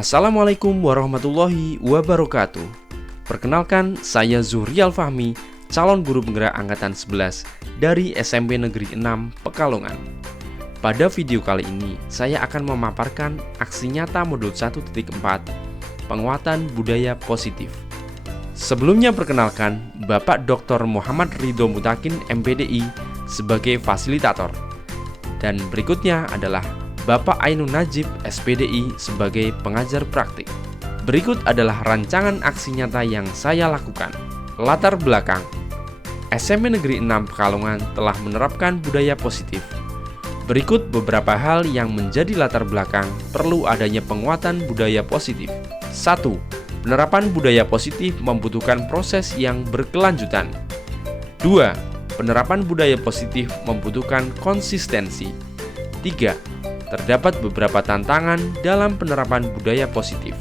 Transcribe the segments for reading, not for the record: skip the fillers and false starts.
Assalamualaikum warahmatullahi wabarakatuh. Perkenalkan, saya Zuhrial Fahmi, calon guru penggerak angkatan 11 dari SMP Negeri 6 Pekalongan. Pada video kali ini, saya akan memaparkan aksi nyata modul 1.4, penguatan budaya positif. Sebelumnya perkenalkan, Bapak Dr. Muhammad Ridho Mutakin MPDI sebagai fasilitator. Dan berikutnya adalah Bapak Ainun Najib SPDI sebagai pengajar praktik. Berikut adalah rancangan aksi nyata yang saya lakukan. Latar belakang: SMP Negeri 6 Pekalongan telah menerapkan budaya positif. Berikut beberapa hal yang menjadi latar belakang perlu adanya penguatan budaya positif. 1. Penerapan budaya positif membutuhkan proses yang berkelanjutan. 2. Penerapan budaya positif membutuhkan konsistensi. 3. Terdapat beberapa tantangan dalam penerapan budaya positif.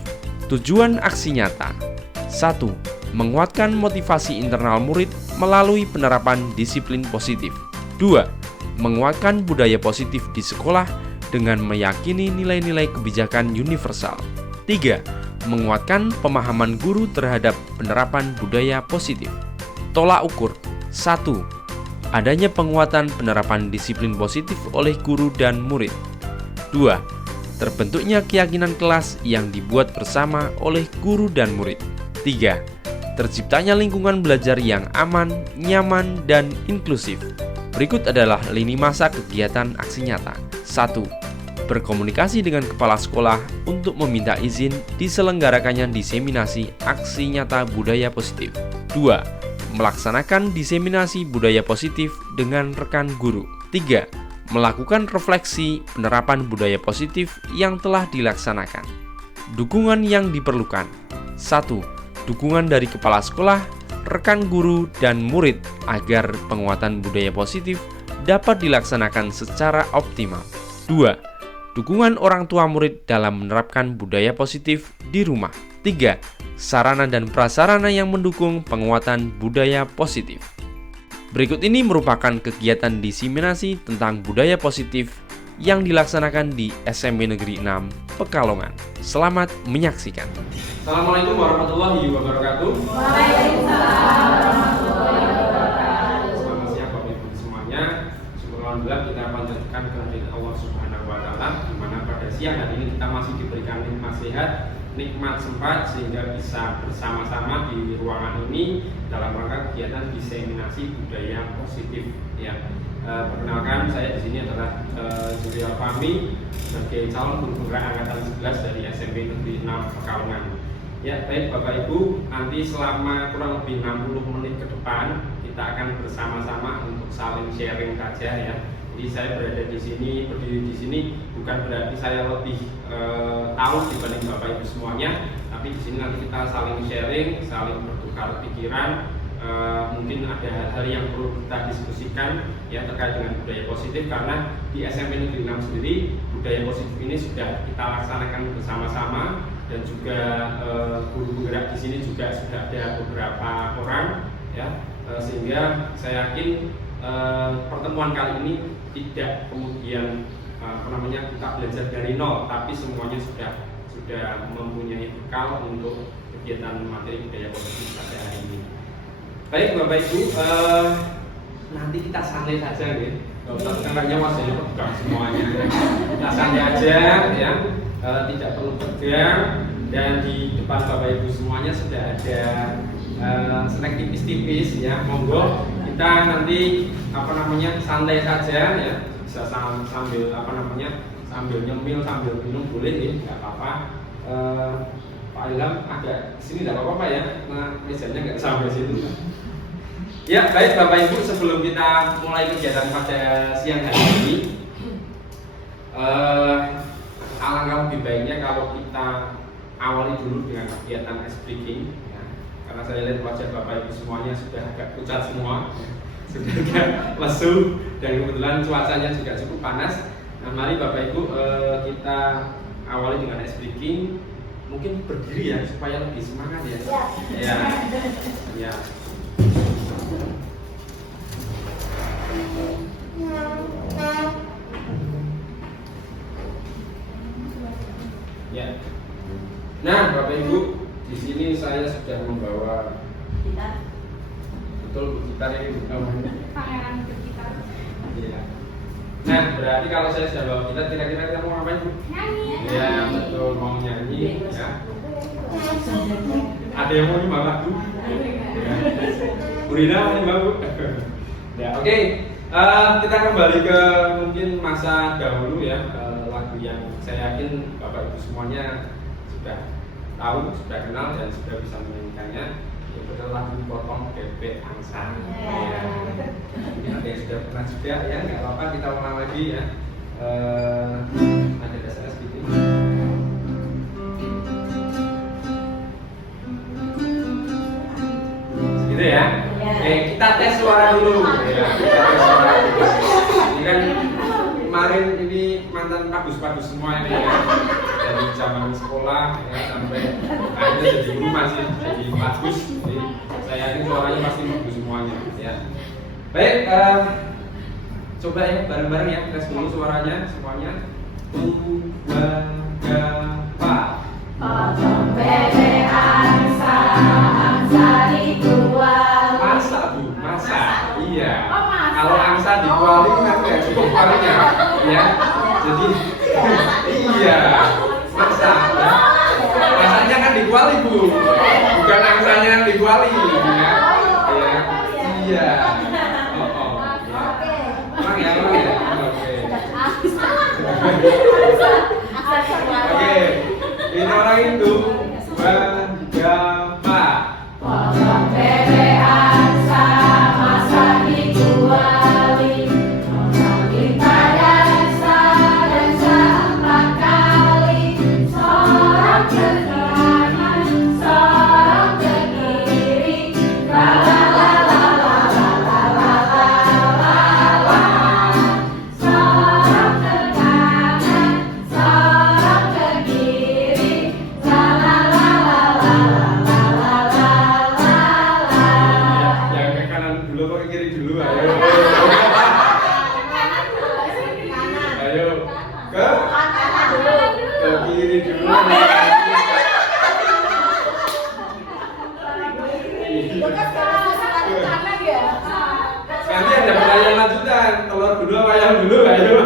Tujuan aksi nyata: 1. Menguatkan motivasi internal murid melalui penerapan disiplin positif. 2. Menguatkan budaya positif di sekolah dengan meyakini nilai-nilai kebijakan universal. 3. Menguatkan pemahaman guru terhadap penerapan budaya positif. Tolak ukur: 1. Adanya penguatan penerapan disiplin positif oleh guru dan murid. 2. Terbentuknya keyakinan kelas yang dibuat bersama oleh guru dan murid. 3. Terciptanya lingkungan belajar yang aman, nyaman, dan inklusif. Berikut adalah lini masa kegiatan aksi nyata. 1. Berkomunikasi dengan kepala sekolah untuk meminta izin diselenggarakannya diseminasi aksi nyata budaya positif. 2. Melaksanakan diseminasi budaya positif dengan rekan guru. 3. Melakukan refleksi penerapan budaya positif yang telah dilaksanakan. Dukungan yang diperlukan: 1. Dukungan dari kepala sekolah, rekan guru, dan murid agar penguatan budaya positif dapat dilaksanakan secara optimal. 2. Dukungan orang tua murid dalam menerapkan budaya positif di rumah. 3. Sarana dan prasarana yang mendukung penguatan budaya positif. Berikut ini merupakan kegiatan diseminasi tentang budaya positif yang dilaksanakan di SMP Negeri 6 Pekalongan. Selamat menyaksikan. Assalamualaikum warahmatullahi wabarakatuh. Waalaikumsalam warahmatullahi wabarakatuh. Selamat siang Bapak Ibu semuanya. Syukur alhamdulillah kita panjatkan kehadiran Allah Subhanahu wa taala, di mana pada siang hari ini kita masih diberikan nikmat sehat, nikmat sempat sehingga bisa bersama-sama di ruangan ini dalam rangka kegiatan diseminasi budaya positif. Ya, perkenalkan, saya di sini adalah Zuhrial Fahmi sebagai calon guru penggerak angkatan 11 dari SMP Negeri 6 Pekalongan. Ya, baik Bapak Ibu, nanti selama kurang lebih 60 menit ke depan kita akan bersama-sama untuk saling sharing saja ya. Jadi saya berada di sini, berdiri di sini bukan berarti saya lebih tahu dibanding Bapak Ibu semuanya, tapi di sini nanti kita saling sharing, saling bertukar pikiran. Mungkin ada hal-hal yang perlu kita diskusikan ya terkait dengan budaya positif, karena di SMP Negeri 6 sendiri budaya positif ini sudah kita laksanakan bersama-sama, dan juga guru penggerak di sini juga sudah ada beberapa orang ya, sehingga saya yakin pertemuan kali ini tidak kemudian kita belajar dari nol, tapi semuanya sudah mempunyai bekal untuk kegiatan materi budaya positif pada hari ini. Baik Bapak Ibu, nanti kita santai saja nih. Karena wajahnya pegang semuanya. Kita santai aja ya, tidak perlu tegang, dan di depan Bapak Ibu semuanya sudah ada snack tipis-tipis ya. Monggo kita nanti santai saja ya, bisa sambil sambil nyemil, sambil minum boleh nih, nggak apa-apa. Pak Ilham agak sini nggak apa-apa ya, nah mejanya nggak sampai situ. Ya baik Bapak Ibu, sebelum kita mulai kegiatan pada siang hari ini, alangkah lebih baiknya kalau kita awali dulu dengan kegiatan ice breaking ya. Karena saya lihat wajah Bapak Ibu semuanya sudah agak pucat semua, sudah agak lesu, dan kebetulan cuacanya juga cukup panas. Nah mari Bapak Ibu, kita awali dengan ice breaking. Mungkin berdiri ya supaya lebih semangat ya. Ya. Ya. Nah, Bapak Ibu, di sini saya sudah membawa betul gitar ini bukan Pangeran bergitar. Iya. Nah, berarti kalau saya sudah bawa gitar, kira-kira kita mau ngapain? Nyanyi. Ya, betul, mau nyanyi ya. Ada yang mau nyumbang lagu? Ya. Burina mau nyumbang Bu? Ya, oke. Kita kembali ke mungkin masa dahulu ya, lagu yang saya yakin Bapak Ibu semuanya sudah tahu, sudah kenal dan sudah bisa menyanyikannya. Itu adalah lagu Potong Bebek Angsa. Ya. Mungkin ada yang sudah pernah juga ya, nggak apa-apa kita ulang lagi ya. Ada dasarnya segitu. Gitu ya. Oke, kita tes suara dulu. Ya, kita tes suara dulu. Ini kan kemarin ini mantan padus-padus semua ini ya. Dari zaman sekolah ya, sampai akhirnya jadi guru masih jadi padus. Jadi saya yakin suaranya pasti bagus semuanya ya. Baik, coba ya bareng-bareng ya tes dulu suaranya semuanya. 2, 3. Potong bebek angsa, angsa dijual. Masa Bu, masa. Iya. Oh, masa. Kalau angsa dikuali kan nggak cukup kualinya, ya. Jadi iya. Masa. Ya. Masanya kan dikuali Bu, bukan angsanya yang dikuali, ya. Ya. Iya. Oh. Emang ya. Oke. Oke. Ini orang itu 2, 3. Potong bebek angsa, masa dijuali. Kita dansa 4 kali. Sorong ke kanan, sorong ke kiri. La la la la la la la la la la. Sorong ke kanan, sorong ke kiri. La la la la la la la la la. Yang ke kanan dulu apa ke kiri dulu? Ayo. Ayo. Ke kiri dulu. Nanti ada pertanyaan lanjutan. Telur dulu apa ayam dulu? Ayo.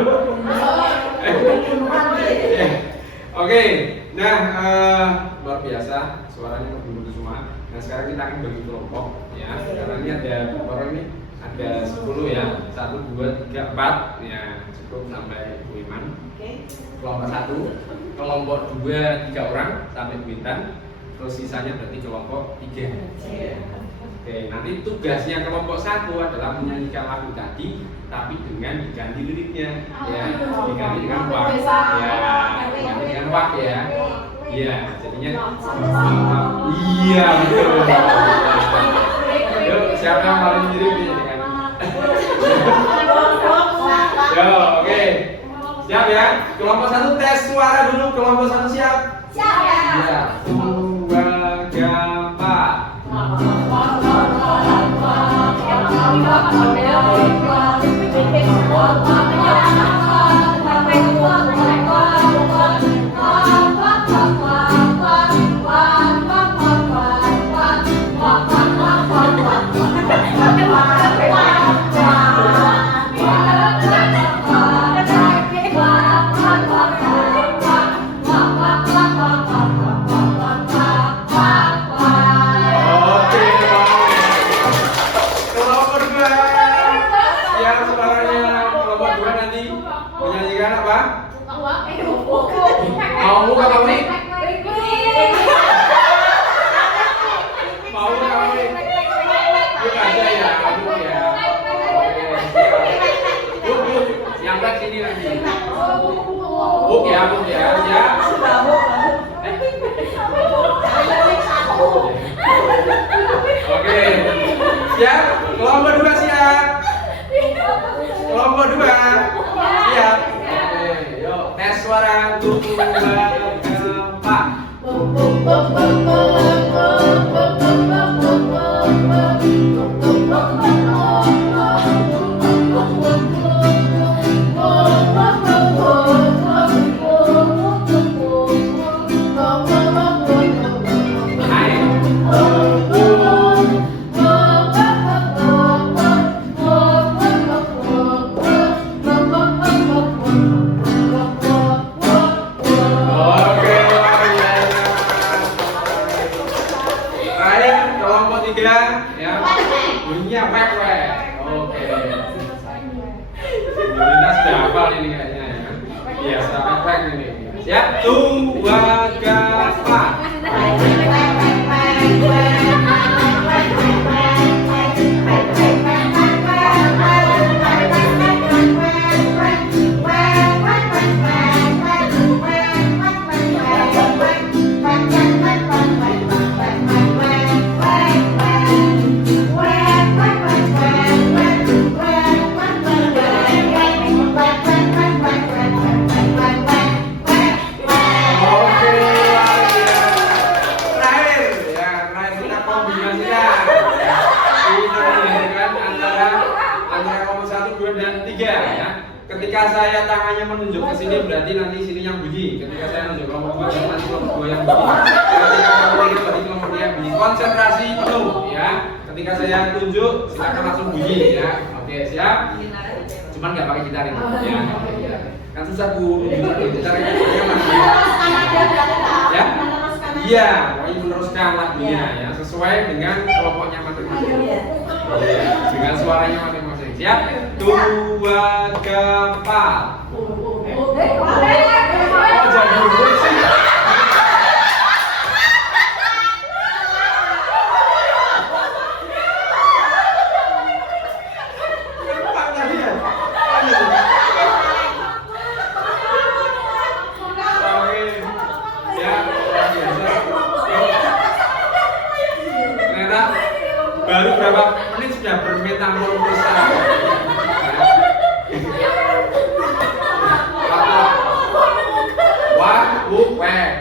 Oke. Nah, luar biasa. Suaranya merdu semua. Nah, sekarang kita akan bagi kelompok ya. Sekarang ini ada berapa orang nih? Ada 10 ya. 1, 2, 3, 4. Ya, cukup sampai Bu Iman. Kelompok 1, kelompok 2 3 orang sampai Bu Intan. Terus sisanya berarti kelompok 3. Oke, nanti tugasnya kelompok 1 adalah menyanyikan lagu tadi, tapi dengan diganti liriknya, ya, diganti dengan wak, ya, diganti dengan wak ya, iya, jadinya, iya betul. Yuk, siapa yang paling mirip nih dengan? Yo, oke, siap ya. Kelompok 1 tes suara dulu. Kelompok 1 siap? Siap ya. Iya. 2, 3, 4. Oke, kelompok 2 yang suaranya kelompok 2 nanti menyanyikan apa? Mau buka kamu nih? Mau buka kamu nih? Yuk aja ya, yuk ya. Yuk, yang back sini nanti. Buk ya, ya. Oke, siap? Kelompok 2 siap? Kelompok 2 siap? Oke, yuk tes suara 1, 2, 3, 4. Oh tiga, ya. Bunyinya wek wek. Oke. Kita sudah hafal ini kayaknya ya. Biasa wek wek ini. Siap, dua, empat. Ketika saya tangannya menunjuk ke sini berarti nanti sini yang bunyi. Ketika saya menunjuk kelompok 2 nanti kelompok 2 yang bunyi. Ketika kelompok 3 berarti kelompok 3 yang bunyi. Konsentrasi penuh ya. Ketika saya tunjuk silakan langsung bunyi ya. Oke, siap? Cuman nggak pakai gitar ini ya. Kan susah Bu, gitar ini ya. Iya, pokoknya meneruskan lagunya ya sesuai dengan kelompoknya masing-masing. Dengan suaranya masing-masing. Siap? 2, 4. Baru berapa menit sudah bermetamorfosa. Wah, wek.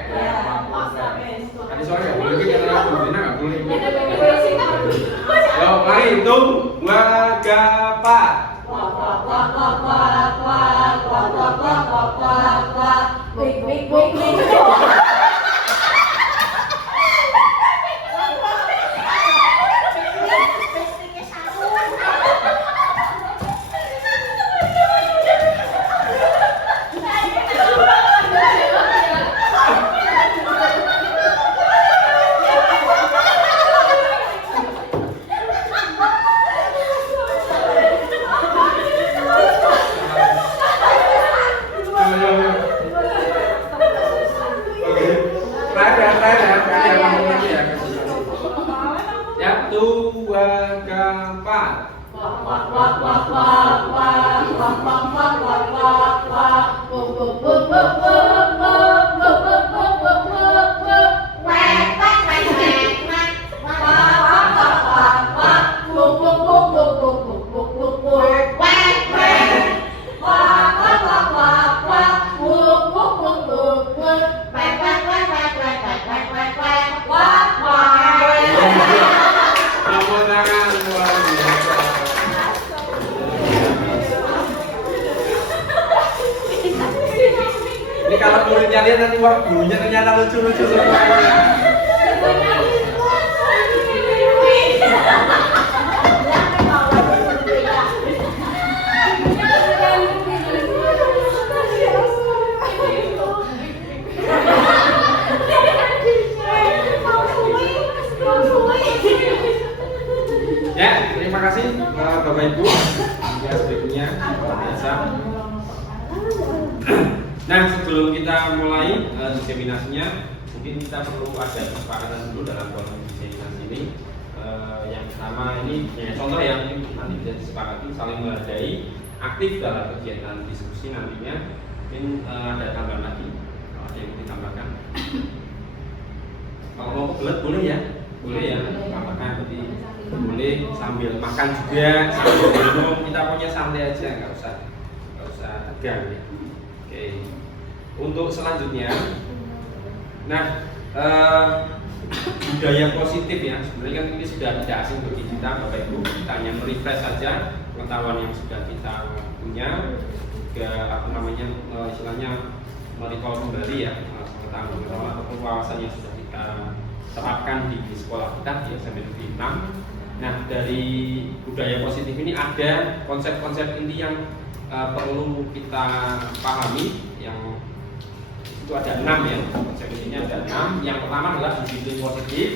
Tadi sore nggak boleh kita lagu, nggak boleh. Yo, mari hitung 2, 4. Ya, 2, 4. Ini kalau muridnya lihat nanti wah gurunya ternyata lucu-lucu semuanya. Ya, terima kasih Bapak Ibu. Ya, berikutnya biasa. Nah, sebelum kita mulai diseminasinya, mungkin kita perlu ada kesepakatan dulu dalam proses diseminasi ini. Yang pertama ini contoh yang nanti bisa disepakati saling menghargai, aktif dalam kegiatan diskusi nantinya. Mungkin ada tambahan lagi, kalau ada yang mau ditambahkan. Kalau mau kebelet boleh ya, makan seperti boleh sambil makan juga, sambil minum. Kita punya santai aja, nggak usah tegang ya. Oke. Untuk selanjutnya, nah budaya positif ya. Sebenarnya kan ini sudah tidak asing bagi kita, Bapak Ibu. Kita hanya merefresh saja pengetahuan yang sudah kita punya, juga istilahnya merecall kembali ya pengetahuan ataupun wawasan yang sudah kita terapkan di sekolah kita di SMP Negeri 6. Nah, dari budaya positif ini ada konsep-konsep inti yang perlu kita pahami, yang itu itu ada 6 ya, konsepsinya ada 6. Yang pertama adalah disiplin positif,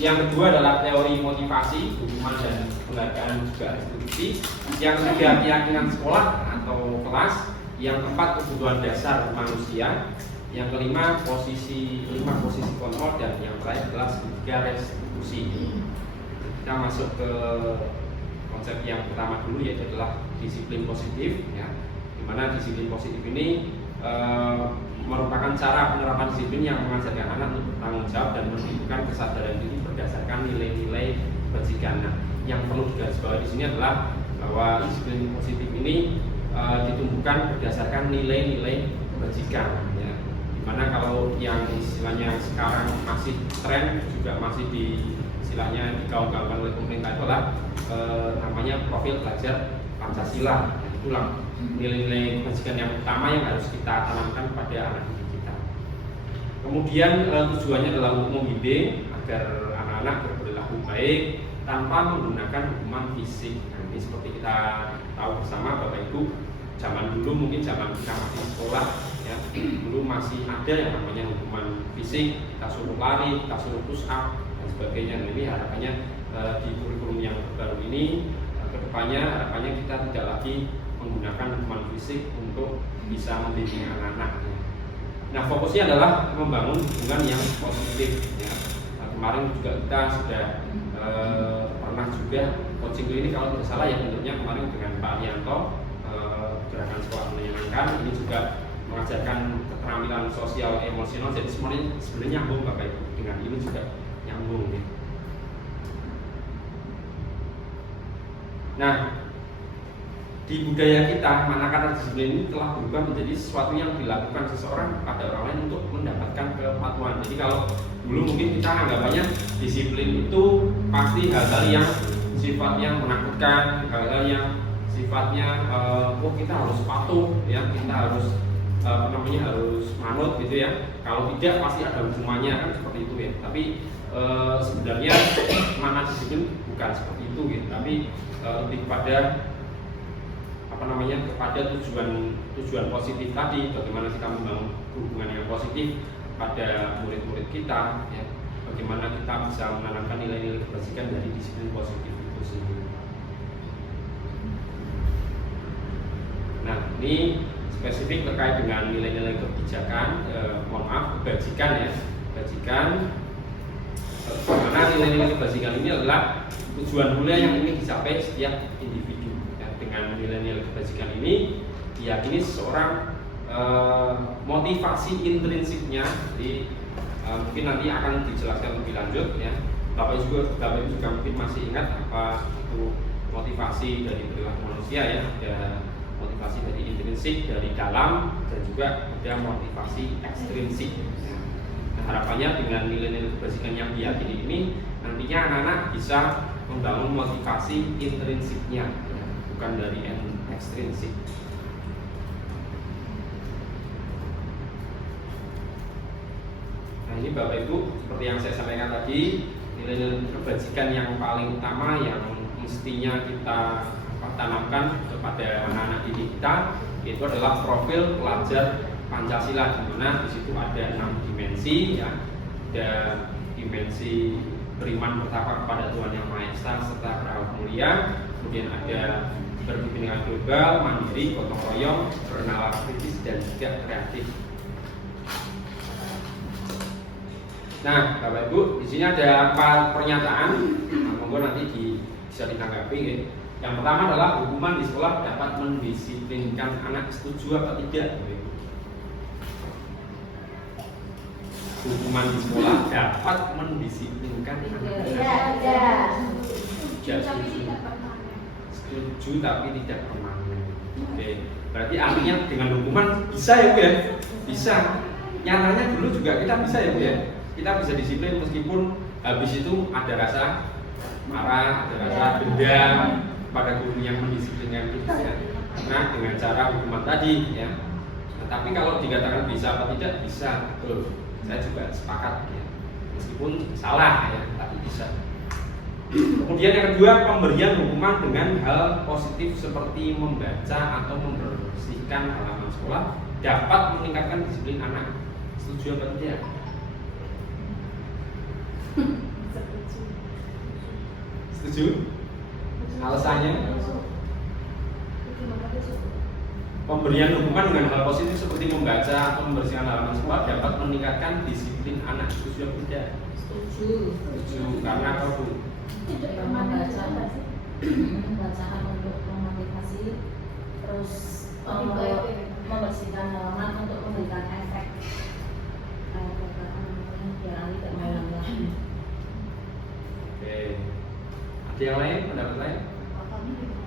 yang kedua adalah teori motivasi, hukuman dan penghargaan juga restitusi, yang ketiga keyakinan sekolah atau kelas, yang keempat kebutuhan dasar manusia, yang kelima posisi kontrol, dan yang terakhir adalah segitiga restitusi. Kita masuk ke konsep yang pertama dulu, yaitu adalah disiplin positif ya. Dimana disiplin positif ini merupakan cara penerapan disiplin yang mengajarkan anak untuk bertanggung jawab dan menunjukkan kesadaran diri berdasarkan nilai-nilai kebajikan. Nah, yang perlu digarisbawahi di sini adalah bahwa disiplin positif ini ditumbuhkan berdasarkan nilai-nilai kebajikan ya. Dimana kalau yang istilahnya sekarang masih tren juga masih di istilahnya digaung-gaungkan oleh pemerintah itu adalah namanya profil pelajar Pancasila. Nah, itulah nilai-nilai kebajikan yang utama yang harus kita tanamkan pada anak didik kita. Kemudian tujuannya adalah untuk membimbing agar anak-anak berperilaku baik tanpa menggunakan hukuman fisik. Nah, ini seperti kita tahu bersama Bapak Ibu, zaman dulu mungkin zaman kita masih sekolah ya, dulu masih ada yang namanya hukuman fisik, kita suruh lari, kita suruh push up dan sebagainya. Nah, ini harapannya di kurikulum yang baru ini kedepannya harapannya kita tidak lagi menggunakan hukuman fisik untuk bisa membimbing anak-anak. Nah, fokusnya adalah membangun hubungan yang positif ya. Nah, kemarin juga kita sudah pernah juga coaching klinik kalau tidak salah ya, bentuknya kemarin dengan Pak Arianto, gerakan sekolah menyenangkan. Ini juga mengajarkan keterampilan sosial emosional, jadi sebenarnya nyambung Bapak Ibu, dengan ini juga nyambung ya. Nah, di budaya kita, manakala disiplin ini telah berubah menjadi sesuatu yang dilakukan seseorang pada orang lain untuk mendapatkan kepatuhan. Jadi kalau dulu mungkin kita anggapannya disiplin itu pasti hal-hal yang sifatnya menakutkan, hal-hal yang sifatnya kita harus patuh ya, kita harus harus manut gitu ya. Kalau tidak pasti ada hukumannya, kan seperti itu ya. Tapi sebenarnya mana disiplin bukan seperti itu gitu. Tapi lebih pada kepada tujuan positif tadi, bagaimana kita membangun hubungan yang positif pada murid-murid kita ya, bagaimana kita bisa menanamkan nilai-nilai kebajikan dari disiplin positif itu sendiri. Nah, ini spesifik terkait dengan nilai-nilai kebijakan, kebajikan ya, kebajikan. Karena nilai-nilai kebajikan ini adalah tujuan mulia yang ingin dicapai setiap individu. Dengan nilai-nilai kebajikan ini diyakini seseorang motivasi intrinsiknya, jadi mungkin nanti akan dijelaskan lebih lanjut ya. Bapak Ibu juga mungkin masih ingat apa itu motivasi dari perilaku manusia ya. Ada motivasi dari intrinsik, dari dalam, dan juga ada motivasi ekstrinsik. Nah, harapannya dengan nilai-nilai kebajikan yang diyakini ini nantinya anak-anak bisa membangun motivasi intrinsiknya, bukan dari ekstrinsik. Nah, ini Bapak Ibu, seperti yang saya sampaikan tadi, nilai-nilai kebajikan yang paling utama yang mestinya kita tanamkan kepada anak-anak didik kita, itu adalah profil pelajar Pancasila, di mana di situ ada 6 dimensi ya. Ada dimensi beriman bertakwa kepada Tuhan Yang Maha Esa serta berakhlak mulia, kemudian ada berkepentingan global, mandiri, gotong royong, bernalar kritis, dan juga kreatif. Nah, Bapak Ibu, di sini ada 4 pernyataan. Nah, monggo nanti bisa ditanggapi. Yang pertama adalah hukuman di sekolah dapat mendisiplinkan anak. Setuju apa tidak, Bapak Ibu? Hukuman di sekolah dapat mendisiplinkan anak. Tidak. Setuju tapi tidak permanen. Oke, berarti artinya dengan hukuman bisa ya Bu ya? Bisa. Nyatanya dulu juga kita bisa ya Bu ya? Kita bisa disiplin meskipun habis itu ada rasa marah, ada rasa dendam pada guru yang mendisiplinkan kita ya. Karena dengan cara hukuman tadi ya. Nah, tapi kalau dikatakan bisa atau tidak, bisa. Betul. Saya juga sepakat ya. Meskipun salah ya, tapi bisa. Kemudian yang kedua, pemberian hukuman dengan hal positif seperti membaca atau membersihkan halaman sekolah dapat meningkatkan disiplin anak. Setuju apa tidak? Setuju? Alasannya? Pemberian hukuman dengan hal positif seperti membaca atau membersihkan halaman sekolah dapat meningkatkan disiplin anak. Setuju atau tidak? Setuju. Karena apa, Bu? Bacaan untuk memotivasi, terus membersihkan halaman untuk memberikan efek biar nanti tidak main lagi. Oke. Ada yang lain? Pendapat lain?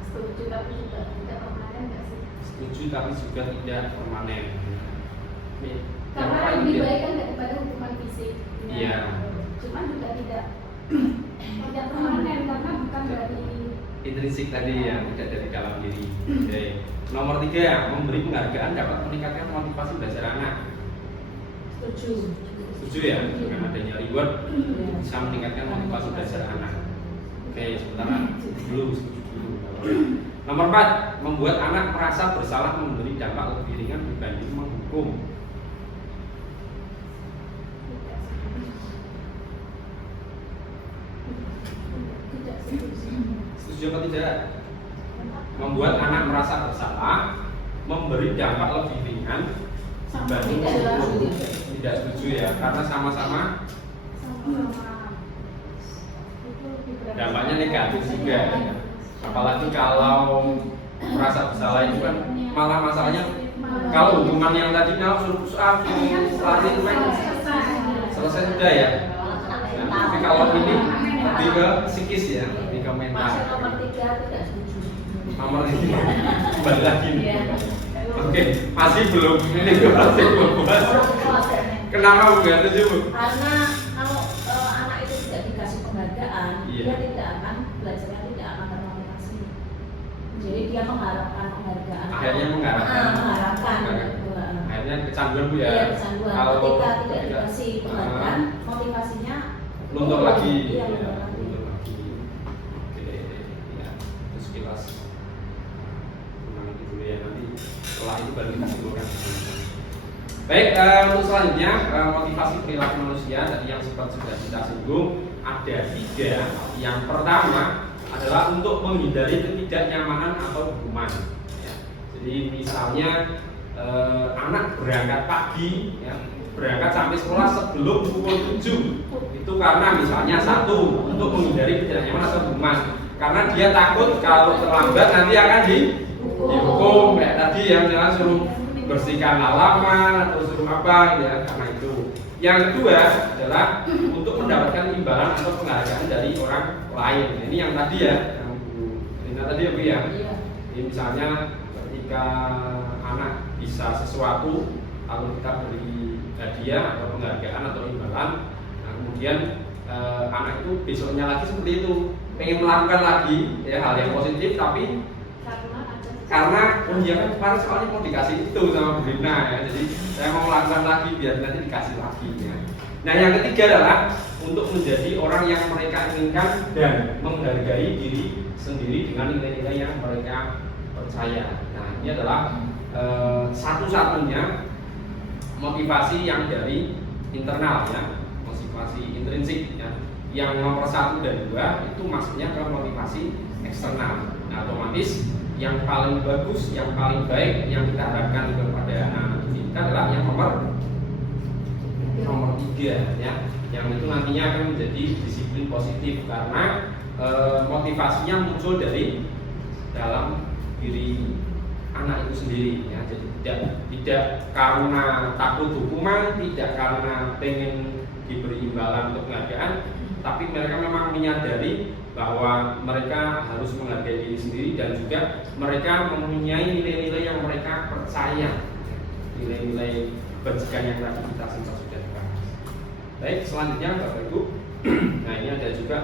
Setuju tapi juga tidak permanen nggak sih? Setuju tapi juga tidak permanen. Nih, yang Karena paling lebih tidak- baik kan daripada hukuman fisik. Iya. Cuma juga tidak permanen karena bukan dari intrinsik tadi yang tidak dari dalam diri. Oke. Nomor 3, memberi penghargaan dapat meningkatkan motivasi belajar anak. Setuju. Setuju ya? Dengan adanya reward bisa meningkatkan motivasi belajar anak. Oke, sebentar dulu, setuju dulu. Nomor 4, membuat anak merasa bersalah memberi dampak lebih ringan dibanding menghukum. tidak setuju. Setuju apa tidak? Membuat anak merasa bersalah, memberi dampak lebih ringan dibanding Tidak menghukum. setuju. Tidak setuju ya, karena sama-sama Sama-sama itu lebih berat. dampaknya negatif juga ya. Apalagi kalau merasa bersalah itu kan malah masalahnya kalau hukuman yang tadi suruh lari itu kan selesai sudah ya. Nah, tapi kalau ini lebih ke psikis ya, lebih ke mental. Masih nomor 3 tidak setuju. Nomor ini kembali lagi nih. Iya. Oke, masih belum ini masih belum puas. Kenapa enggak setuju, Bu? Karena kalau anak itu tidak dikasih penghargaan, Iya. dia tidak akan belajarnya tidak akan termotivasi. Jadi dia mengharapkan penghargaan. Akhirnya mengharapkan. Mengharapkan. Akhirnya kecanduan, Bu ya. Iya, kecanduan. Kalau Ketika tidak dikasih penghargaan, motivasinya luntur lagi. Iya, Ya, luntur lagi. luntur lagi. Oke, ya. Terus sekilas memang itu dulu ya, nanti setelah itu baru kita simpulkan. Baik, untuk selanjutnya motivasi perilaku manusia tadi yang sempat sudah kita singgung ada 3. Yang pertama adalah untuk menghindari ketidaknyamanan atau hukuman. Ya. Jadi misalnya anak berangkat pagi, ya, berangkat sampai sekolah sebelum pukul 7 itu karena misalnya 1 untuk menghindari ketidaknyamanan atau hukuman, karena dia takut kalau terlambat nanti akan dihukum kayak tadi yang jelas suruh bersihkan halaman atau suruh apa ya, karena itu. Yang kedua adalah untuk mendapatkan imbalan atau penghargaan dari orang lain. Ini yang tadi ya, yang Bu Rina tadi ya, Bu ya. Iya. Jadi misalnya ketika anak bisa sesuatu, kalau kita beri hadiah atau penghargaan atau imbalan, nah kemudian anak itu besoknya lagi seperti itu, pengen melakukan lagi ya hal yang positif, tapi karena dia kan kemarin soalnya mau dikasih itu sama Bu Rina ya, jadi saya mau melakukan lagi biar nanti dikasih lagi ya. Nah yang ketiga adalah untuk menjadi orang yang mereka inginkan dan menghargai diri sendiri dengan nilai-nilai yang mereka percaya. Nah ini adalah satu-satunya motivasi yang dari internal ya, motivasi intrinsik ya. Yang nomor 1 dan 2 itu maksudnya ke motivasi eksternal. Nah otomatis yang paling bagus, yang paling baik yang kita harapkan kepada anak-anak kita adalah yang nomor 3 ya, yang itu nantinya akan menjadi disiplin positif karena motivasinya muncul dari dalam diri anak itu sendiri ya. Jadi tidak karena takut hukuman, tidak karena pengen diberi imbalan untuk penghargaan, tapi mereka memang menyadari bahwa mereka harus menghargai diri sendiri dan juga mereka mempunyai nilai-nilai yang mereka percaya, nilai-nilai kebajikan yang tadi kita sempat sudah bahas. Baik, selanjutnya Bapak Ibu, nah ini ada juga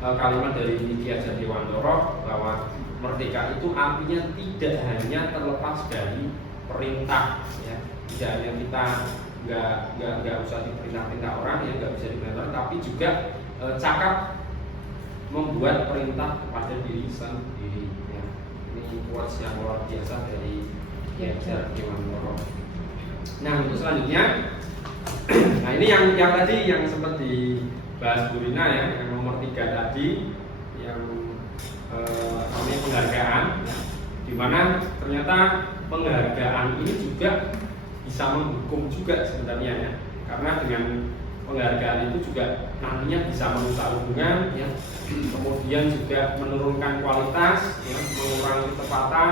kalimat dari Ki Hajar Dewantara bahwa merdeka itu artinya tidak hanya terlepas dari perintah, ya. Tidak hanya kita nggak usah diperintah-perintah orang, ya nggak bisa diperintah, tapi juga cakap membuat perintah kepada diri sendiri. Ya. Ini quotes yang luar biasa dari Ki Hajar Dewantara. Nah untuk selanjutnya Nah ini yang tadi yang sempat dibahas Bu Rina ya, yang nomor 3 tadi yang namanya penghargaan, di mana ternyata penghargaan ini juga bisa menghukum juga sebenarnya ya, karena dengan penghargaan itu juga nantinya bisa merusak hubungan ya, kemudian juga menurunkan kualitas ya, mengurangi kecepatan,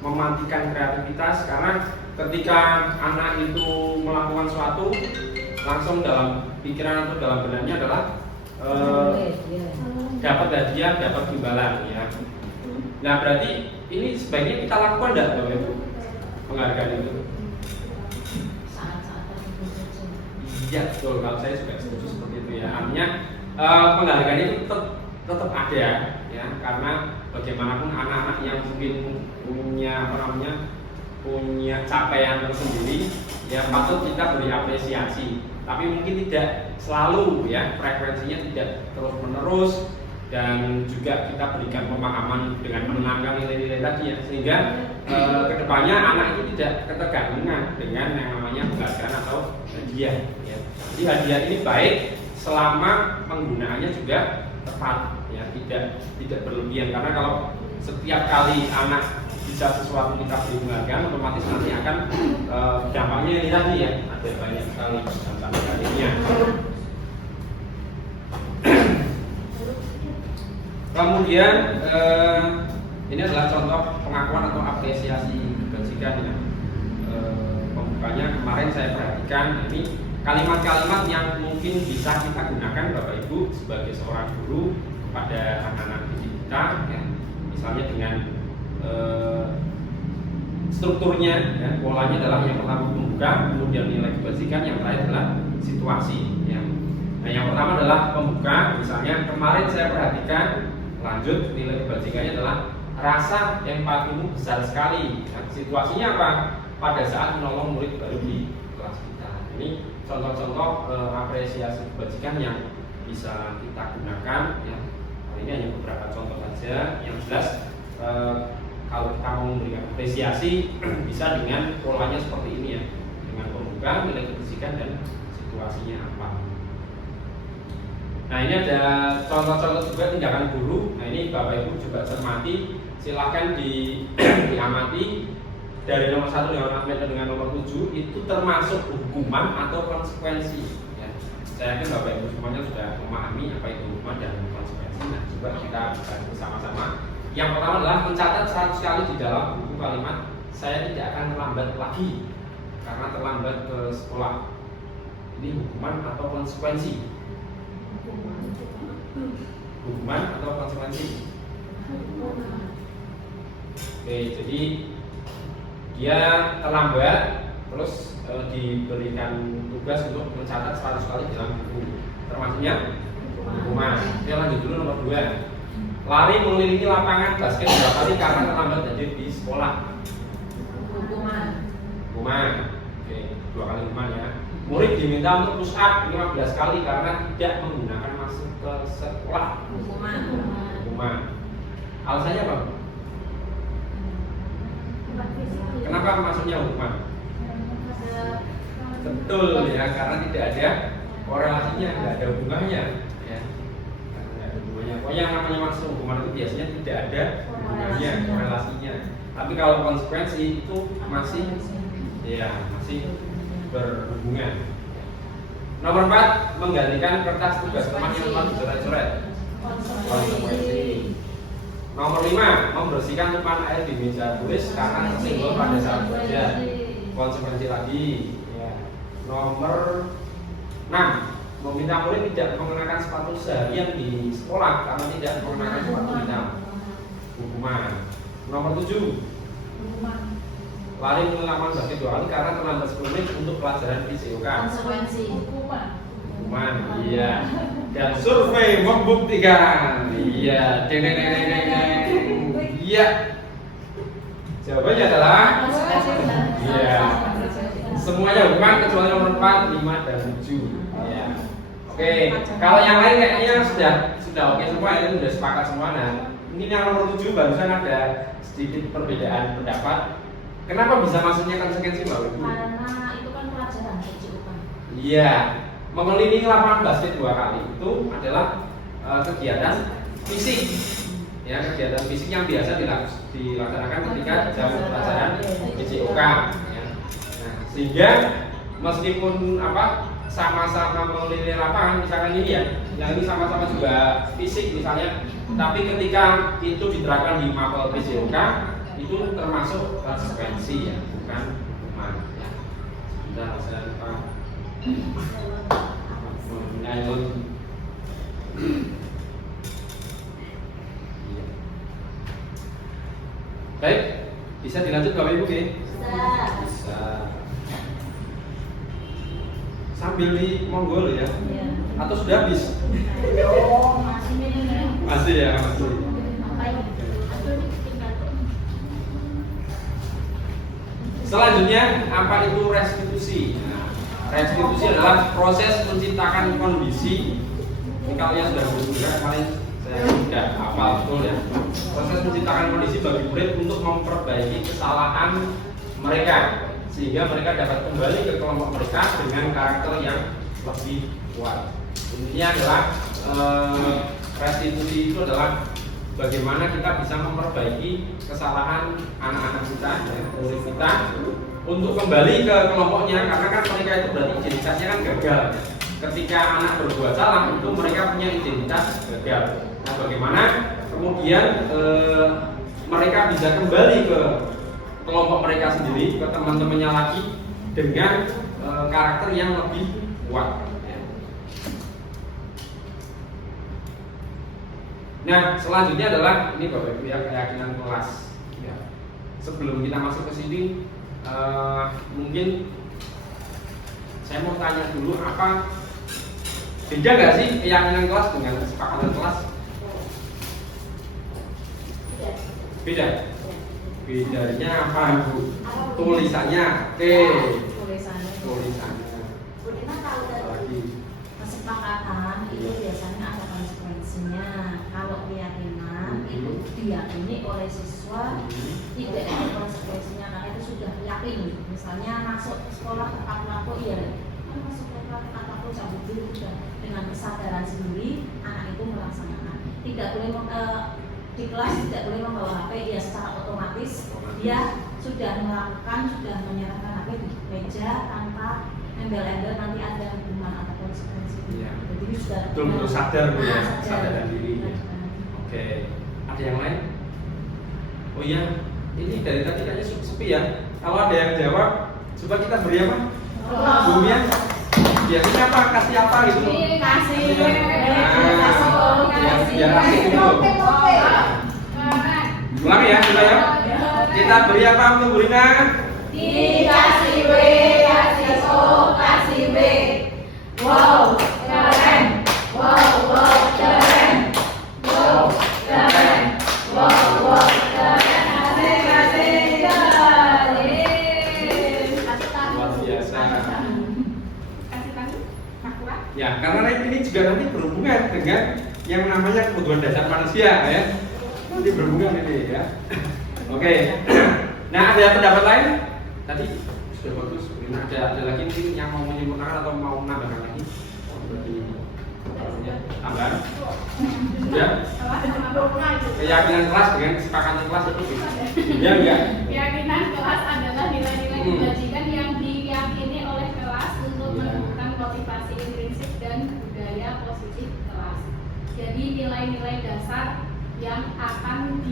mematikan kreativitas, karena ketika anak itu melakukan suatu langsung dalam pikiran atau dalam benaknya adalah dapat hadiah, dapat imbalan ya. Nah berarti ini sebaiknya kita lakukan enggak Bapak Ibu penghargaan itu? Iya betul, kalau saya juga setuju seperti itu ya. Artinya penghargaan itu tetap ada ya, karena bagaimanapun anak-anak yang mungkin punya capaian tersendiri ya patut kita beri apresiasi, tapi mungkin tidak selalu ya, frekuensinya tidak terus menerus, dan juga kita berikan pemahaman dengan menanamkan nilai-nilai tadi ya, sehingga kedepannya anak itu tidak ketergantungan dengan yang namanya penghargaan atau hadiah ya. Jadi hadiah ini baik selama penggunaannya juga tepat ya, tidak berlebihan, karena kalau setiap kali anak bisa sesuatu kita beri penghargaan, otomatis nanti akan dampaknya ini tadi ya, ada banyak sekali dampak negatifnya. Kemudian ini adalah contoh pengakuan atau apresiasi kebajikan ya. Pembukanya kemarin saya perhatikan ini kalimat-kalimat yang mungkin bisa kita gunakan Bapak Ibu sebagai seorang guru kepada anak-anak didik kita ya. Misalnya dengan strukturnya ya, polanya adalah yang pertama pembuka, kemudian nilai kebajikan, yang terakhir adalah situasi ya. Nah yang pertama adalah pembuka, misalnya kemarin saya perhatikan, lanjut nilai kebajikannya adalah rasa empatimu besar sekali ya. Situasinya apa? Pada saat menolong murid baru di kelas kita. Ini contoh-contoh apresiasi kebajikan yang bisa kita gunakan ya. Ini hanya beberapa contoh saja. Yang jelas kalau kita mau memberikan apresiasi bisa dengan polanya seperti ini ya, dengan pembuka, nilai kebajikan, dan situasinya apa. Nah ini ada contoh-contoh juga tindakan guru. Nah ini Bapak Ibu juga cermati, silahkan diamati dari nomor 1 dengan nomor 7 itu termasuk hukuman atau konsekuensi ya. Saya yakin Bapak Ibu semuanya sudah memahami apa itu hukuman dan konsekuensi. Nah coba kita bahas bersama-sama. Yang pertama adalah mencatat 100 kali di dalam buku kalimat saya tidak akan terlambat lagi karena terlambat ke sekolah. Ini hukuman atau konsekuensi? Hukuman atau konsekuensi? Oke, jadi dia terlambat terus diberikan tugas untuk mencatat 100 kali dalam buku, termasuknya hukuman. Kita lanjut dulu nomor 2. Lari mengelilingi lapangan basket 2 kali karena terlambat hadir di sekolah. Hukuman. Oke, 2 kali hukuman ya. Murid diminta untuk push up 15 kali karena tidak menggunakan masuk ke sekolah. Hukuman. Alasannya apa? Kenapa masuknya hukuman? Betul ya, karena tidak ada korelasinya, tidak ada hubungannya ya. Oh, yang namanya masuk hukuman itu biasanya tidak ada hubungannya, korelasinya. Tapi kalau konsekuensi itu masih berhubungan. Nomor 4, menggantikan kertas tugas teman yang telah dicoret-coret. Konsekuensi. Nomor 5, membersihkan tumpahan air di meja tulis karena tersenggol pada saat belajar. Konsekuensi lagi. Ya. Nomor 6, meminta murid tidak mengenakan sepatu seharian di sekolah karena tidak mengenakan sepatu hitam. Hukuman. Nomor 7, lari mengulangi basket 2 kali karena terlambat 10 menit untuk pelajaran FISIK. Konsekuensi. Hukuman. Iya. Dan survei membuktikan. Iya. Deng. Iya. Jawabannya adalah iya. Semuanya hukuman kecuali nomor 4, 5, dan 7. Ya. Oke, kalau yang lain kayaknya sudah oke semua, itu sudah sepakat semua. Nah, mungkin yang nomor 7 barusan ada sedikit perbedaan pendapat. Kenapa bisa maksudnya konsekuensi Mbak Ibu? Karena itu kan pelajaran FISIK. Iya, mengelilingi lapangan basket 2 kali itu adalah kegiatan fisik. Ya, kegiatan fisik yang biasa dilaksanakan ketika jam pelajaran PJOK. Ya. Nah, sehingga meskipun sama-sama mengelilingi lapangan, misalkan ini ya, yang ini sama-sama juga fisik misalnya, tapi ketika itu diterapkan di mapel PJOK itu termasuk konsekuensi ya, bukan hukuman. Ya. Sudah saya lupa. Baik, bisa dilanjut Bapak Ibu ya? Bisa. Sambil di monggo ya? Iya. Atau sudah habis? Oh, masih nih. Masih ya, masih. Selanjutnya, apa itu restitusi? Nah, restitusi adalah proses menciptakan kondisi. Ini kalau yang sudah berguna kemarin saya sudah hafal betul ya. Proses menciptakan kondisi bagi murid untuk memperbaiki kesalahan mereka sehingga mereka dapat kembali ke kelompok mereka dengan karakter yang lebih kuat. Intinya adalah restitusi itu adalah bagaimana kita bisa memperbaiki kesalahan anak-anak kita, murid kita, untuk kembali ke kelompoknya, karena kan mereka itu berarti identitasnya kan gagal. Ketika anak berbuat salah itu mereka punya identitas gagal. Nah, bagaimana kemudian mereka bisa kembali ke kelompok mereka sendiri, ke teman-temannya lagi dengan karakter yang lebih kuat. Nah, selanjutnya adalah ini Bapak Ibu ya, keyakinan kelas. Ya. Sebelum kita masuk ke sini, mungkin saya mau tanya dulu, apa beda nggak sih keyakinan kelas dengan kesepakatan kelas? Beda. Bedanya apa Bu? Tulisannya. Oke. Tulisannya. Lagi. Kesepakatan itu biasanya ada konsekuensinya. Kalau keyakinan itu diyakini oleh siswa, tidak ada konsekuensinya karena itu sudah yakin. Misalnya masuk sekolah tepat waktu, iya, masuk sekolah tepat waktu cabut dulu, sudah dengan kesadaran sendiri anak itu melaksanakan. Tidak boleh di kelas tidak boleh membawa HP, dia secara otomatis dia sudah melakukan, sudah menyerahkan HP di meja tanpa embel-embel nanti ada hukuman atau konsekuensi. Iya. Jadi sudah Betul-betul sadar Bu ya, sadar. sadar diri. Oke. Ada yang lain? Oh iya, ini dari tadi kayaknya sepi ya. Kalau ada yang jawab, coba kita beri apa? Bu ya. Biasanya apa? Kasih apa gitu? Kasih. Biar asik gitu. Ulang ya, coba ya. Kita beri apa untuk Bu Rina? Dikasih W, kasih O, kasih B. Wow, keren. Wow, wow, keren. Wow, keren. Wow, wow, keren. Asik, asik, keren. Luar biasa. Kasih tangan, Makwa. Ya, karena ini juga nanti berhubungan dengan yang namanya kebutuhan dasar manusia ya. Nanti berhubungan ini ya. Oke. Nah, ada pendapat lain? Tadi sudah bagus. Nah, ada lagi mungkin yang mau menyempurnakan atau mau menambahkan lagi? Ya, tambahan. Ya. Keyakinan kelas dengan kesepakatan kelas itu ya enggak? Keyakinan kelas adalah nilai-nilai kebajikan yang diyakini oleh kelas untuk menentukan motivasi intrinsik dan budaya positif kelas. Jadi nilai-nilai dasar yang akan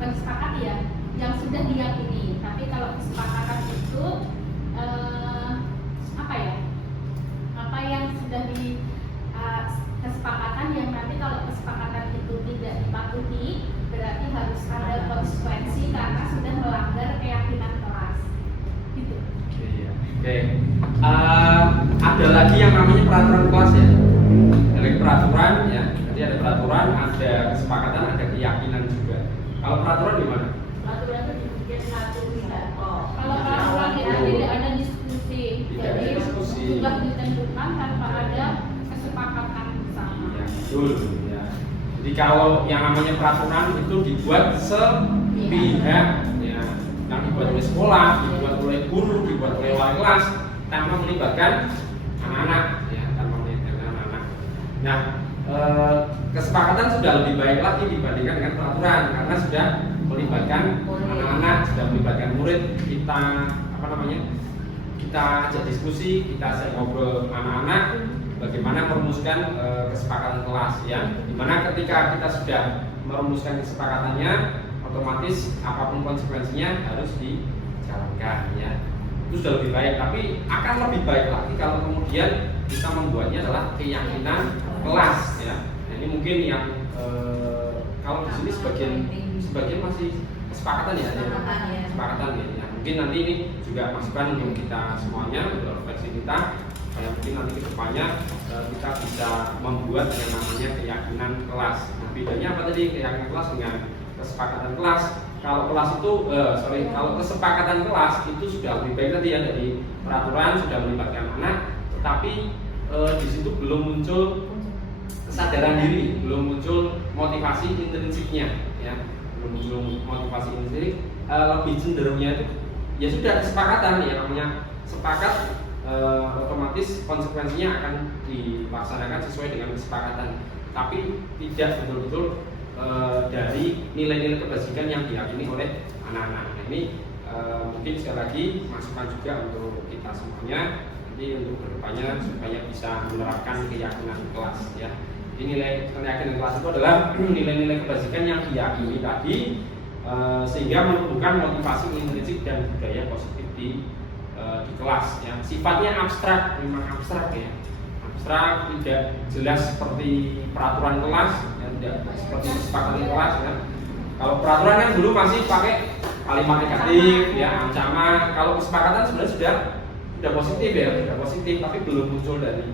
disepakati ya, yang sudah diyakini. Tapi kalau kesepakatan itu apa yang sudah di kesepakatan yang nanti kalau kesepakatan itu tidak dipatuhi berarti harus ada konsekuensi karena sudah melanggar keyakinan kelas. Gitu. Oke. Ada lagi yang namanya peraturan kelas ya. Ada peraturan ya. Jadi ada peraturan, ada kesepakatan, ada keyakinan juga. Kalau peraturan gimana? Peraturan itu dibikin satu pidato. Kalau peraturan itu tidak ada diskusi, Tidak ada jadi diskusi. sudah ditentukan tanpa ada kesepakatan bersama. Ya, betul ya. Jadi kalau yang namanya peraturan itu dibuat sepihak ya. Yang dibuat oleh sekolah, dibuat oleh guru, dibuat oleh wali kelas, tanpa melibatkan anak-anak, ya, tanpa melibatkan anak-anak. Nah, kesepakatan sudah lebih baik lagi dibandingkan dengan peraturan karena sudah melibatkan anak-anak, sudah melibatkan murid. Kita kita ajak diskusi, kita ajak ngobrol anak-anak bagaimana merumuskan kesepakatan kelas, ya. Dimana ketika kita sudah merumuskan kesepakatannya, otomatis apapun konsekuensinya harus dijalankan, ya. Itu sudah lebih baik, tapi akan lebih baik lagi kalau kemudian kita membuatnya adalah keyakinan kelas, ya. Nah, ini mungkin yang kalau di sini sebagian masih kesepakatan, ya, kesepakatan, ya. Nah, mungkin nanti ini juga masukan untuk kita semuanya, untuk refleksi kita. Kayak mungkin nanti kedepannya kita bisa membuat yang namanya keyakinan kelas. Nah, bedanya apa tadi keyakinan kelas dengan kesepakatan kelas? Kalau kelas itu, kalau kesepakatan kelas itu sudah lebih baik tadi, ya, dari peraturan sudah melibatkan anak, tetapi di situ belum muncul kesadaran diri, belum muncul motivasi intrinsiknya, ya, belum muncul motivasi intrinsik. Lebih cenderungnya itu ya sudah kesepakatan, ya, namanya sepakat, otomatis konsekuensinya akan dilaksanakan sesuai dengan kesepakatan, tapi tidak betul-betul dari nilai-nilai kebajikan yang diyakini oleh anak-anak. Nah, ini mungkin sekali lagi masukan juga untuk kita semuanya nanti untuk kedepannya supaya bisa menerapkan keyakinan kelas, ya. Jadi nilai keyakinan kelas itu adalah nilai-nilai kebajikan yang diyakini tadi, sehingga menumbuhkan motivasi intrinsik dan budaya positif di kelas, ya. Sifatnya abstrak, memang abstrak, ya, abstrak, tidak jelas seperti peraturan kelas, ya, tidak seperti kesepakatan kelas, ya. Kalau peraturan kan dulu masih pakai kalimat negatif, ya, ancaman. Kalau kesepakatan sebenarnya sudah positif, ya, sudah positif, tapi belum muncul dari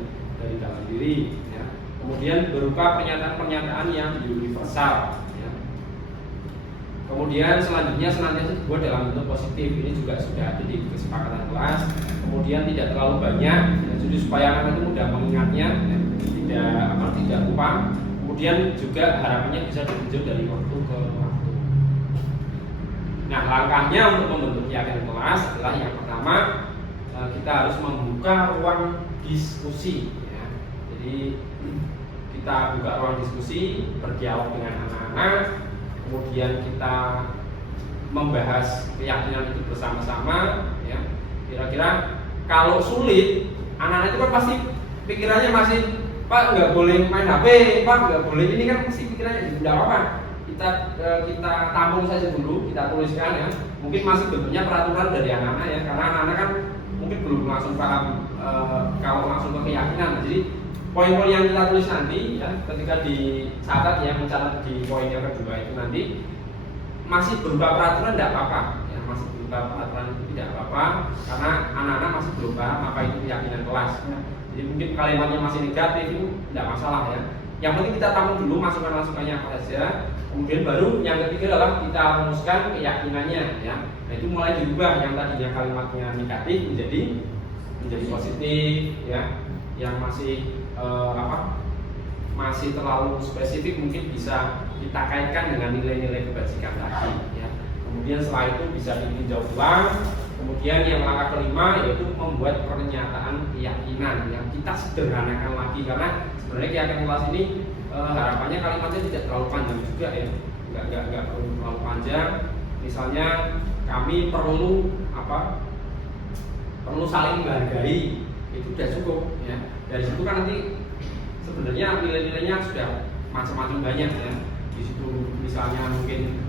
dalam diri, ya. Kemudian berupa pernyataan-pernyataan yang universal, ya. Kemudian selanjutnya senantiasa dibuat dalam bentuk positif. Ini juga sudah ada di kesepakatan kelas. Kemudian tidak terlalu banyak, ya, jadi supaya anak itu mudah mengingatnya, ya, tidak lupa. Kemudian juga harapannya bisa ditunjuk dari waktu ke waktu. Nah, langkahnya untuk membentuk keyakinan kelas adalah yang pertama, kita harus membuka ruang diskusi, ya. Jadi kita buka ruang diskusi, berdialog dengan anak-anak. Kemudian kita membahas keyakinan itu bersama-sama, ya. Kira-kira kalau sulit, anak-anak itu kan pasti pikirannya masih, Pak nggak boleh main HP, Pak nggak boleh ini, kan pasti pikirannya tidak apa-apa. Kita tampung saja dulu, kita tuliskan, ya. Mungkin masih bentuknya peraturan dari anak-anak, ya, karena anak-anak kan mungkin belum langsung paham kalau langsung ke keyakinan. Jadi poin-poin yang kita tulis nanti, ya, ketika dicatat, ya, mencatat di poin yang kedua itu nanti masih berupa peraturan tidak apa-apa, ya, masih berupa peraturan itu tidak apa-apa karena anak-anak masih belum paham apa itu keyakinan kelas, ya. Jadi mungkin kalimatnya masih negatif itu tidak masalah, ya. Yang penting kita tampung dulu masukan-masukannya apa saja. Kemudian baru yang ketiga adalah kita rumuskan keyakinannya, ya. Nah, itu mulai diubah yang tadinya kalimatnya negatif menjadi positif, ya. Yang masih terlalu spesifik mungkin bisa kita kaitkan dengan nilai-nilai kebajikan tadi, ya. Kemudian setelah itu bisa ditinjau ulang. Kemudian yang langkah kelima yaitu membuat pernyataan keyakinan yang kita sederhanakan lagi, karena sebenarnya keyakinan kelas ini harapannya kalimatnya tidak terlalu panjang juga, ya, nggak perlu terlalu panjang. Misalnya kami perlu saling menghargai, itu sudah cukup, ya. Dari situ kan nanti sebenarnya nilai-nilainya sudah macam-macam banyak, ya. Di situ misalnya mungkin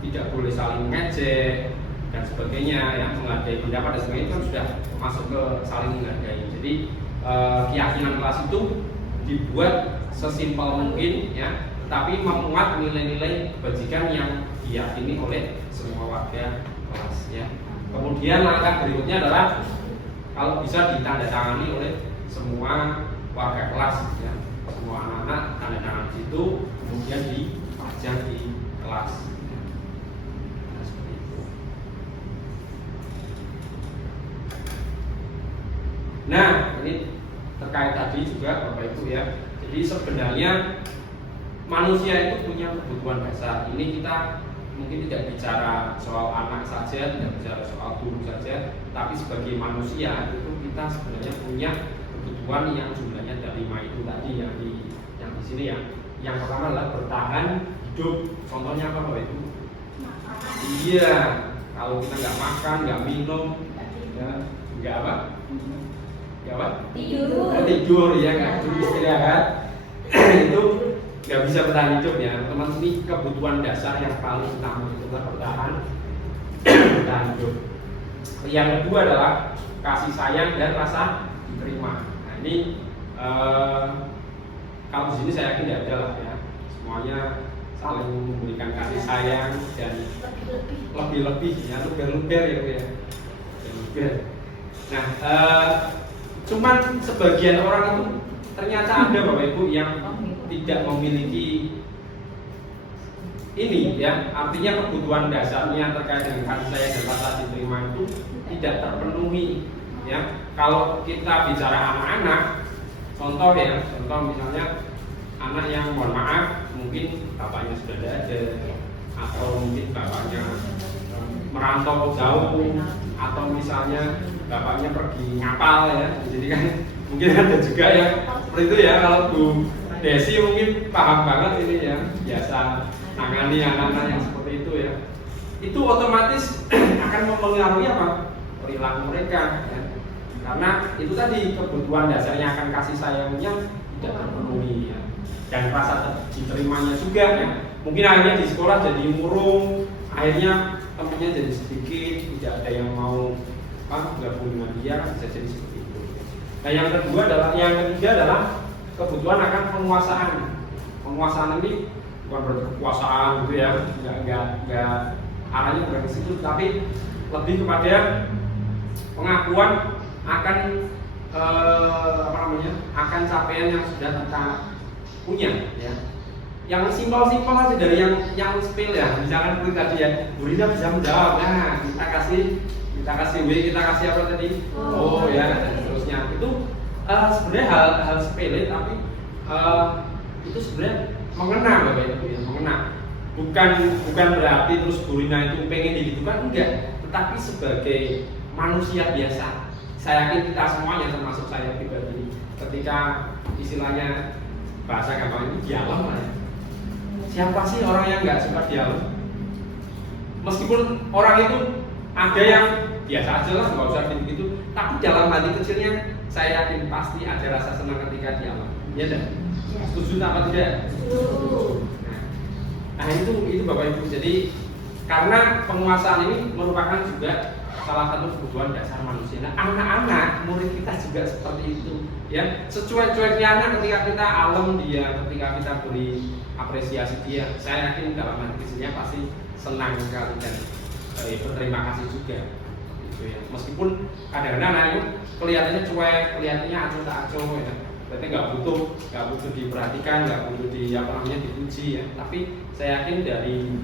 tidak boleh saling mengejek dan sebagainya, ya, menghargai pendapat dan sebagainya, itu kan sudah masuk ke saling menghargai. Jadi keyakinan kelas itu dibuat sesimpel mungkin, ya, tetapi memuat nilai-nilai kebajikan yang diyakini oleh semua warga kelas, ya. Kemudian langkah berikutnya adalah kalau bisa ditandatangani oleh semua warga kelas, ya, semua anak-anak tanda tangan di situ, kemudian dipajang di kelas. Nah, seperti itu. Nah, ini terkait tadi juga Bapak Ibu, ya. Jadi sebenarnya manusia itu punya kebutuhan dasar. Ini kita mungkin tidak bicara soal anak saja, tidak bicara soal guru saja, tapi sebagai manusia itu kita sebenarnya punya kebutuhan yang jumlahnya ada 5 itu tadi yang di sini ya. Yang pertama adalah bertahan hidup. Contohnya apa Bapak Ibu? Iya, kalau kita nggak makan, nggak minum, ya, nggak apa? Nggak apa? Tidur ya, nggak tidur istirahat. Itu nggak bisa bertahan hidup ya. Teman-teman, ini kebutuhan dasar yang paling utama itu adalah bertahan hidup. Yang kedua adalah kasih sayang dan rasa diterima. Nah ini kalau di sini saya yakin tidak ada lah ya. Semuanya saling memberikan kasih sayang dan lebih-lebih ya, luber-luber ya Bu ya. Luber. Nah, cuman sebagian orang itu ternyata ada Bapak Ibu yang tidak memiliki ini ya, artinya kebutuhan dasarnya terkait dengan kasih sayang dan rasa diterima itu tidak terpenuhi ya. Kalau kita bicara anak-anak, contoh misalnya anak yang mohon maaf mungkin bapaknya sudah tidak ada, atau mungkin bapaknya merantau jauh, atau misalnya bapaknya pergi ngapal ya. Jadi kan mungkin ada juga yang seperti itu ya. Kalau Bu Desi mungkin paham banget ini ya, biasa nangani anak-anak yang seperti itu ya. Itu otomatis akan mempengaruhi apa? Perilaku mereka ya. Karena itu tadi kebutuhan dasarnya akan kasih sayangnya tidak terpenuhi ya. Dan rasa diterimanya juga ya. Mungkin akhirnya di sekolah jadi murung, akhirnya temannya jadi sedikit, tidak ada yang mau gabung dengan dia, bisa jadi seperti itu. Nah yang ketiga adalah kebutuhan akan penguasaan. Penguasaan ini bukan berarti kekuasaan gitu ya, nggak arahnya bukan ke situ, tapi lebih kepada pengakuan akan akan capaian yang sudah kita punya ya. Yang simpel-simpel aja dari yang sepele ya, misalkan seperti tadi ya, Bu Rina bisa menjawab, nah kita kasih W, kita kasih apa tadi? Oh ya, dan seterusnya. Itu sebenarnya hal sepele, tapi itu sebenarnya mengena Bapak Ibu ya, mengena. Bukan berarti terus Bu Rina itu pengen digitukan, enggak, tetapi sebagai manusia biasa. Saya yakin kita semuanya, termasuk saya pribadi, ketika istilahnya bahasa gampang ini dialog lah ya. Siapa sih orang yang nggak suka dialog? Meskipun orang itu ada yang biasa aja lah, nggak usah gitu, tapi dalam hati kecilnya saya yakin pasti ada rasa senang ketika dialog. Iya dah? Setuju apa tidak? Nah itu Bapak Ibu. Jadi karena penguasaan ini merupakan juga salah satu kebutuhan dasar manusia. Nah, anak-anak murid kita juga seperti itu, ya. Secuek-cueknya anak ketika kita alam dia, ketika kita beri apresiasi dia, saya yakin dalam hati kecilnya pasti senang sekali dan berterima kasih juga. Gitu ya. Meskipun kadang-kadang anak itu kelihatannya cuek, kelihatannya acuh tak acuh, ya. Berarti nggak butuh diperhatikan, nggak butuh dipuji, ya. Tapi saya yakin dari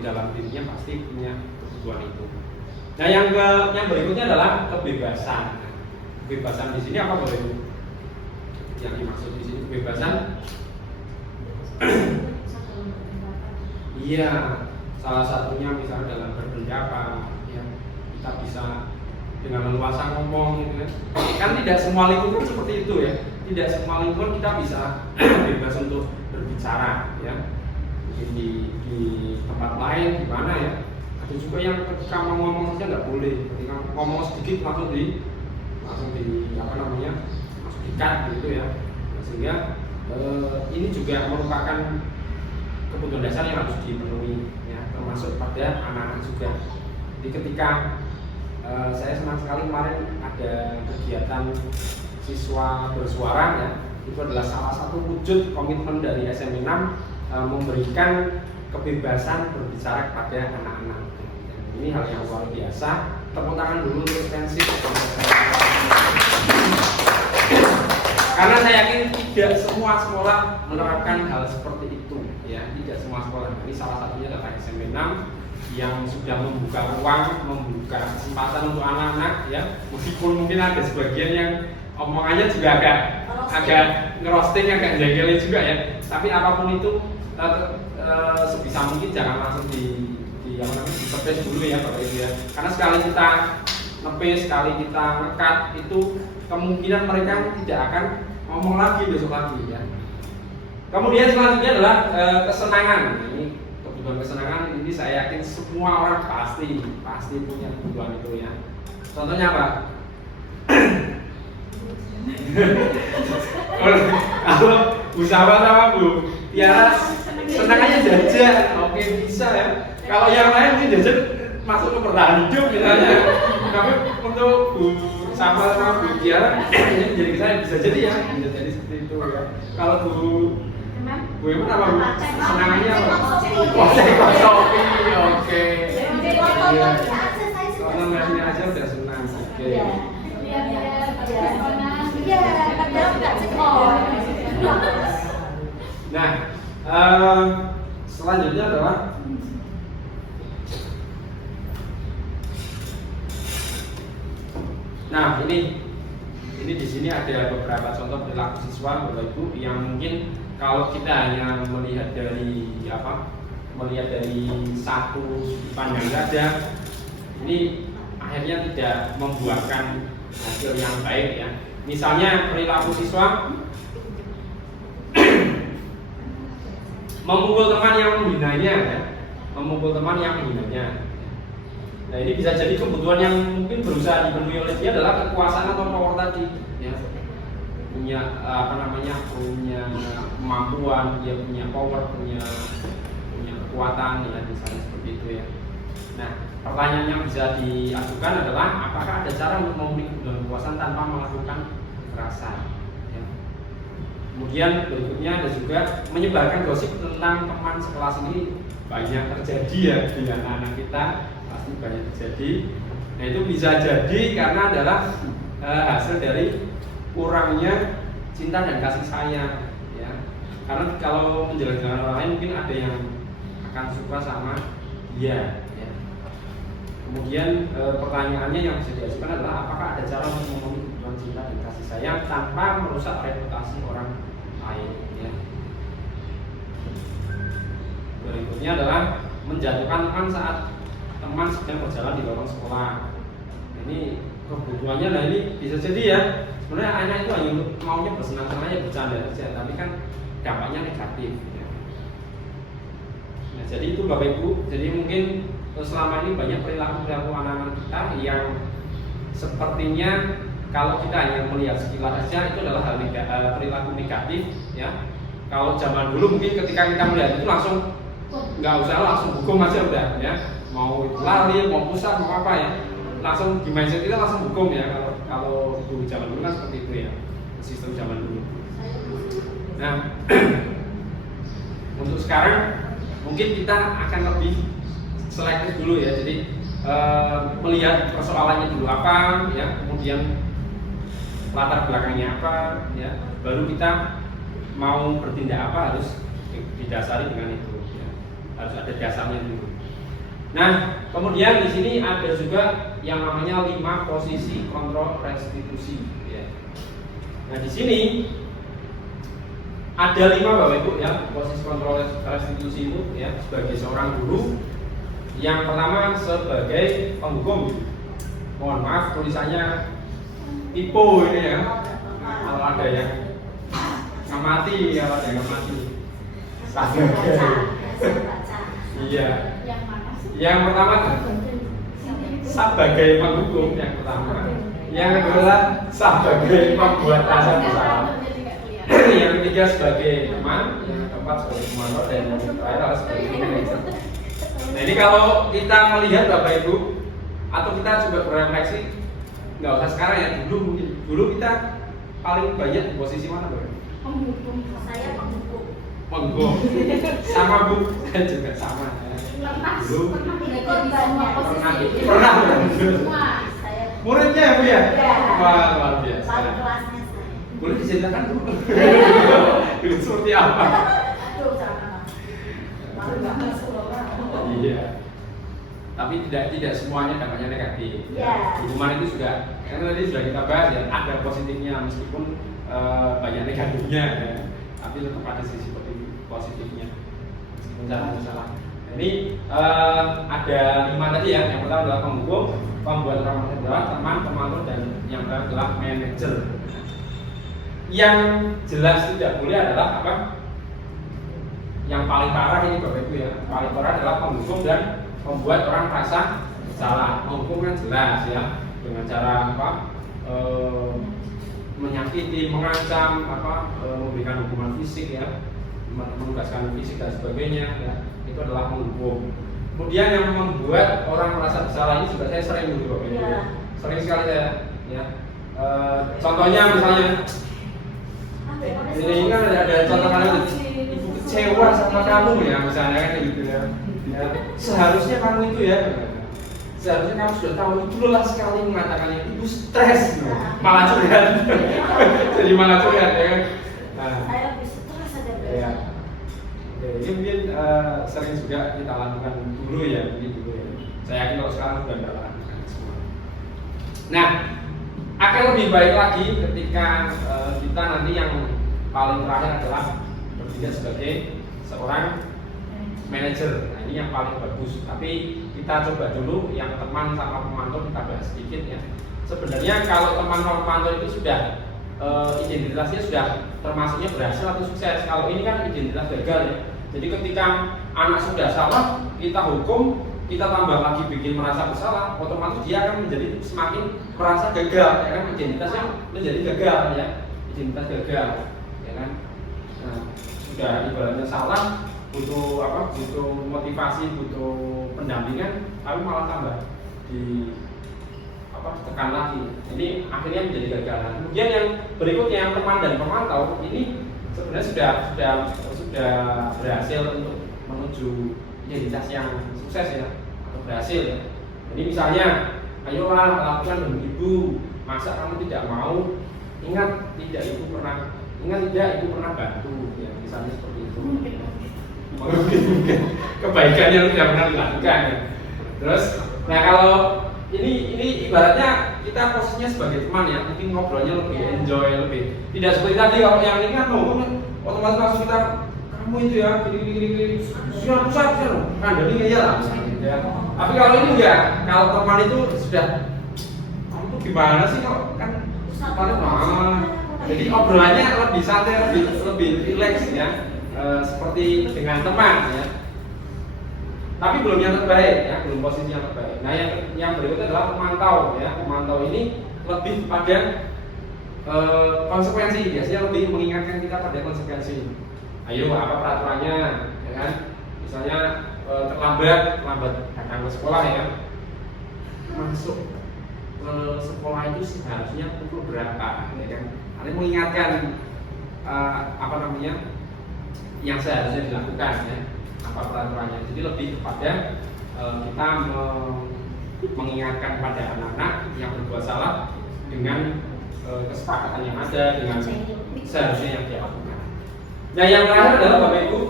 dalam dirinya pasti punya kebutuhan itu. Nah, yang berikutnya adalah kebebasan. Kebebasan di sini apa Bapak Ibu? Yang dimaksud di sini kebebasan? Iya, salah satunya misalnya dalam berpendapat, ya, kita bisa dengan leluasa ngomong, gitu kan? Kan tidak semua lingkungan seperti itu ya. Tidak semua lingkungan kita bisa bebas untuk berbicara, ya. Mungkin di tempat lain, di mana ya? Ada juga yang ketika mau ngomong saja nggak boleh, ketika ngomong sedikit langsung dikat gitu ya. Sehingga ini juga merupakan kebutuhan dasar yang harus dipenuhi ya, termasuk pada anak-anak juga. Jadi ketika saya senang sekali kemarin ada kegiatan siswa bersuara ya, itu adalah salah satu wujud komitmen dari SMP 6 memberikan kebebasan berbicara kepada anak-anak. Ini hal yang luar biasa. Tepuk tangan dulu untuk Stensif. Karena saya yakin tidak semua sekolah menerapkan hal seperti itu, ya. Tidak semua sekolah. Ini salah satunya adalah SMP 6 yang sudah membuka ruang, membuka kesempatan untuk anak-anak, ya. Meskipun mungkin ada sebagian yang omongannya juga agak ngerosting, agak jengkelin juga ya. Tapi apapun itu sebisa mungkin jangan langsung di space dulu ya Bapak Ibu ya. Karena sekali kita nge-paste, sekali kita nge-cut itu kemungkinan mereka tidak akan ngomong lagi besok lagi ya. Kemudian selanjutnya adalah kesenangan. Ini kebutuhan kesenangan ini saya yakin semua orang pasti punya kebutuhan itu ya. Contohnya apa? Kalau Bu Sawa sama Bu Tiara senangannya jajan, oke bisa ya. Kalau yang lain mungkin jajan masuk ke bertahan hidup misalnya. Tapi untuk Bu Sawa sama Bu Tiara ini jadi saya bisa jadi ya, bisa jadi seperti itu ya. Kalau Bu Iman apa Bu? Senangannya apa? Kopi, oke. Kalau ngasihnya aja udah senang, oke. Nah, selanjutnya adalah ini di sini ada beberapa contoh perilaku siswa Bapak Ibu yang mungkin kalau kita hanya melihat dari satu pandang saja, ini akhirnya tidak membuahkan hasil yang baik ya. Misalnya perilaku siswa memukul teman yang menghinanya ya. Memukul teman yang menghinanya. Nah, ini bisa jadi kebutuhan yang mungkin berusaha dipenuhi oleh dia adalah kekuasaan atau power tadi ya. Punya punya kemampuan, dia punya power, punya kekuatan ya, misalnya seperti itu ya. Nah, pertanyaan yang bisa diajukan adalah apakah ada cara untuk memenuhi kebutuhan kekuasaan tanpa melakukan kekerasan ya. Kemudian berikutnya ada juga menyebarkan gosip tentang teman sekelas ini banyak terjadi ya dengan anak kita, pasti banyak terjadi. Nah, itu bisa jadi karena adalah hasil dari kurangnya cinta dan kasih sayang ya. Karena kalau menjelaskan orang lain mungkin ada yang akan suka sama dia ya. Kemudian pertanyaannya yang bisa diajukan adalah apakah ada cara untuk memenuhi kebutuhan cinta dan kasih sayang tanpa merusak reputasi orang lain ya. Berikutnya adalah menjatuhkan teman saat teman sedang berjalan di lorong sekolah. Ini kebutuhannya, nah ini bisa jadi ya. Sebenarnya anak itu hanya untuk maunya bersenang-senang aja, bercanda saja, tapi kan dampaknya negatif ya. Nah, jadi itu Bapak Ibu, jadi mungkin selama ini banyak perilaku anak-anak kita yang sepertinya kalau kita hanya melihat sekilas saja itu adalah perilaku negatif ya. Kalau zaman dulu mungkin ketika kita melihat itu langsung nggak usah langsung hukum aja udah ya, mau lari mau pusat mau apa ya, langsung di mindset kita langsung hukum ya. Kalau dulu zaman dulu kan seperti itu ya, sistem zaman dulu. Nah, untuk sekarang mungkin kita akan lebih selektif dulu ya. Jadi melihat persoalannya dulu apa ya, kemudian latar belakangnya apa ya, baru kita mau bertindak apa harus didasari dengan itu ya. Harus ada dasarnya dulu. Nah, kemudian di sini ada juga yang namanya 5 posisi kontrol restitusi ya. Nah, di sini ada 5 Bapak Ibu ya, posisi kontrol restitusi itu ya, sebagai seorang guru. Yang pertama sebagai penghukum. Mohon maaf tulisannya Ipo ini ya. Kalau ada yang ngamati, kalau ada yang ngamati. Iya. Yang pertama sebagai penghukum yang pertama. Yang kedua sebagai pembuat rasa bersalah. Yang ketiga sebagai teman, yang keempat sebagai komando, dan yang terakhir adalah sebagai manajer. Nah, ini kalau kita melihat Bapak Ibu atau kita coba berefleksi, nggak usah sekarang ya, dulu kita paling banyak di posisi mana Bapak? Penghukum. Saya penghukum. Penghukum. Sama Bu, saya juga sama. Dulu pernah. Muridnya ya Bu ya? Wah, luar biasa. Boleh diceritakan dulu. Dulu seperti apa? Iya. Tapi tidak semuanya dampaknya negatif. Ya. Hukuman itu juga Karena tadi sudah kita bahas ya, ada positifnya meskipun banyak negatifnya ya. Tapi tetap ada sisi positifnya meskipun caranya salah. Ini ada 5 tadi ya. Yang pertama adalah penghukum, pembuat ramah adalah teman, pemantau, dan yang terakhir adalah manajer. Yang jelas tidak boleh adalah apa? Yang paling parah ini Bapak Ibu ya. Paling parah adalah penghukum dan membuat orang merasa salah. Menghukum kan jelas ya, dengan cara apa? Menyakiti, mengancam, memberikan hukuman fisik ya, menugaskan fisik dan sebagainya ya, itu adalah menghukum. Kemudian yang membuat orang merasa bersalah ini juga saya sering dulu Bapak Ibu. Iya. Sering sekali saya ya. Contohnya misalnya ini kan ada contoh ibu kecewa sama kamu ya misalnya kan gitu ya. Seharusnya kamu itu ya, seharusnya kamu sudah tahu, itu lelah sekali mengatakannya, ibu stres, malah curhat. Jadi malah curhat ya kan. Saya lebih stres aja Ya. biasanya. Ini mungkin sering juga kita lakukan dulu ya, dulu ya. Saya yakin kalau sekarang sudah tidak lakukan semua. Nah, akan lebih baik lagi ketika kita nanti yang paling terakhir adalah bertindak sebagai seorang manajer. Nah, ini yang paling bagus. Tapi kita coba dulu yang teman sama pemantau kita bahas sedikit ya. Sebenarnya kalau teman sama pemantau itu sudah identitasnya sudah termasuknya berhasil atau sukses. Kalau ini kan identitas gagal ya. Jadi ketika anak sudah salah, kita hukum, kita tambah lagi bikin merasa bersalah, otomatis dia akan menjadi semakin merasa gagal, ya kan? Identitasnya menjadi gagal ya, identitas gagal, ya kan? Nah, sudah ibaratnya salah, butuh apa? Butuh motivasi, butuh pendampingan, tapi malah tambah di tekan lagi. Ini akhirnya menjadi gagal. Kemudian yang berikutnya teman dan pemantau ini sebenarnya sudah berhasil untuk menuju identitas yang sukses ya, atau berhasil ya. Jadi misalnya, ayolah lakukan demi ibu. Masa kamu tidak mau? Ingat tidak ibu pernah bantu ya, misalnya seperti itu. Kebaikan yang tidak pernah dilakukan ya. Terus, nah kalau ini ibaratnya kita posisinya sebagai teman ya, mungkin ngobrolnya lebih enjoy, lebih tidak seperti tadi. Kalau yang ini kan otomatis langsung kita, kamu itu ya gini siap kandani aja lah ya. Tapi kalau ini enggak, kalau teman itu sudah, kamu tuh gimana sih kok kan paling jadi obrolannya lebih santai, lebih rileks ya, seperti dengan teman ya. Tapi belum yang terbaik ya, belum posisi yang terbaik. Nah yang berikutnya adalah pemantau ya. Pemantau ini lebih pada konsekuensi, biasanya lebih mengingatkan kita pada konsekuensi. Ayo apa peraturannya, ya kan? Misalnya terlambat datang ke sekolah ya. Masuk ke sekolah itu seharusnya pukul berapa, ya kan? Ada mengingatkan yang seharusnya dilakukan ya. Apa peraturannya. Jadi lebih kepada kita mengingatkan pada anak-anak yang berbuat salah dengan kesepakatan yang ada, dengan seharusnya yang dia lakukan. Nah yang terakhir adalah Bapak Ibu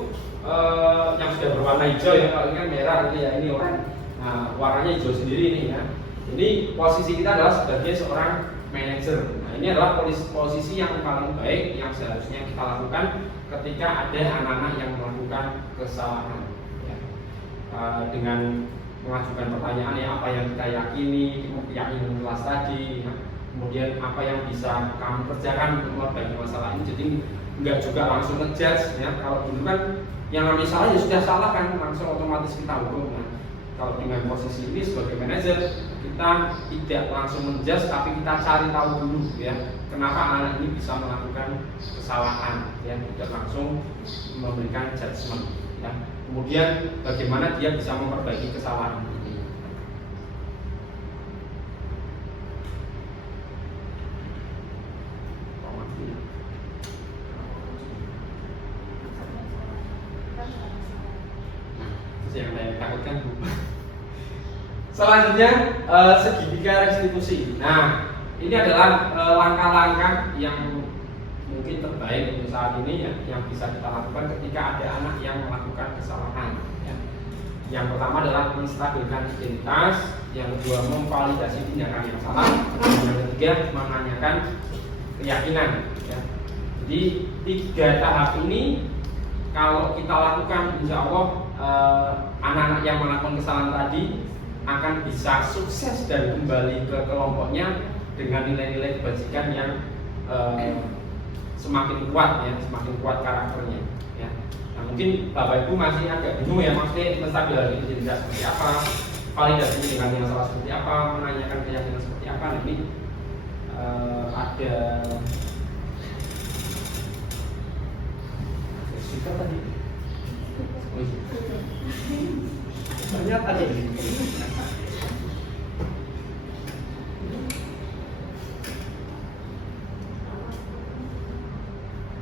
yang sudah berwarna hijau ya, kalau ini kan merah ini ya, ini oranye. Nah warnanya hijau sendiri ini ya. Ini posisi kita adalah sebagai seorang manajer. Nah ini adalah posisi yang paling baik yang seharusnya kita lakukan ketika ada anak-anak yang melakukan kesalahan ya. Dengan mengajukan pertanyaan ya, apa yang kita yakini, keyakinan kelas tadi ya. Kemudian apa yang bisa kamu kerjakan untuk memperbaiki masalah ini. Jadi enggak juga langsung ngejudge ya. Kalau dulu kan yang namanya salah ya sudah salah kan, langsung otomatis kita hukum. Nah, kalau dengan posisi ini sebagai manajer, kita tidak langsung menjudge, tapi kita cari tahu dulu ya, kenapa anak ini bisa melakukan kesalahan ya, tidak langsung memberikan judgement ya. Kemudian bagaimana dia bisa memperbaiki kesalahan ini. Yang saya takutkan selanjutnya segitiga restitusi. Nah ini adalah langkah-langkah yang mungkin terbaik untuk saat ini ya, yang bisa kita lakukan ketika ada anak yang melakukan kesalahan ya. Yang pertama adalah menstabilkan identitas, yang kedua memvalidasi tindakan yang salah, dan yang ketiga menanyakan keyakinan. Ya. Jadi 3 tahap ini kalau kita lakukan, insya Allah anak-anak yang melakukan kesalahan tadi akan bisa sukses dan kembali ke kelompoknya dengan nilai-nilai kebajikan yang semakin kuat ya, semakin kuat karakternya. Ya. Nah, mungkin Bapak Ibu masih agak bingung ya, maksudnya menstabilkan identitas seperti apa, validasi dengan yang salah seperti apa, menanyakan keyakinan seperti apa. Nanti ada kita tadi. Oh, iya. Ternyata tadi.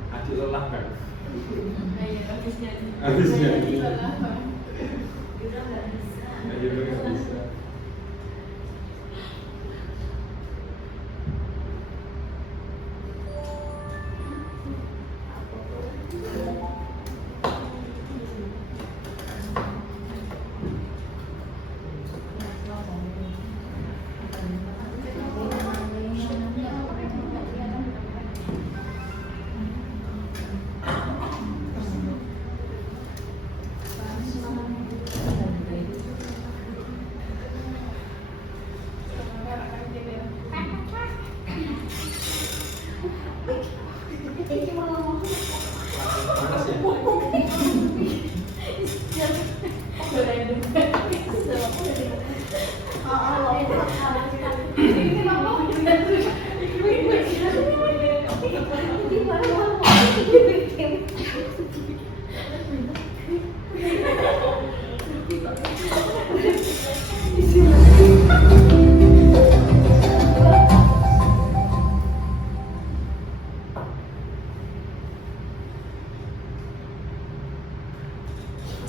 Adik lelah kan? Habisnya. Adik nggak bisa.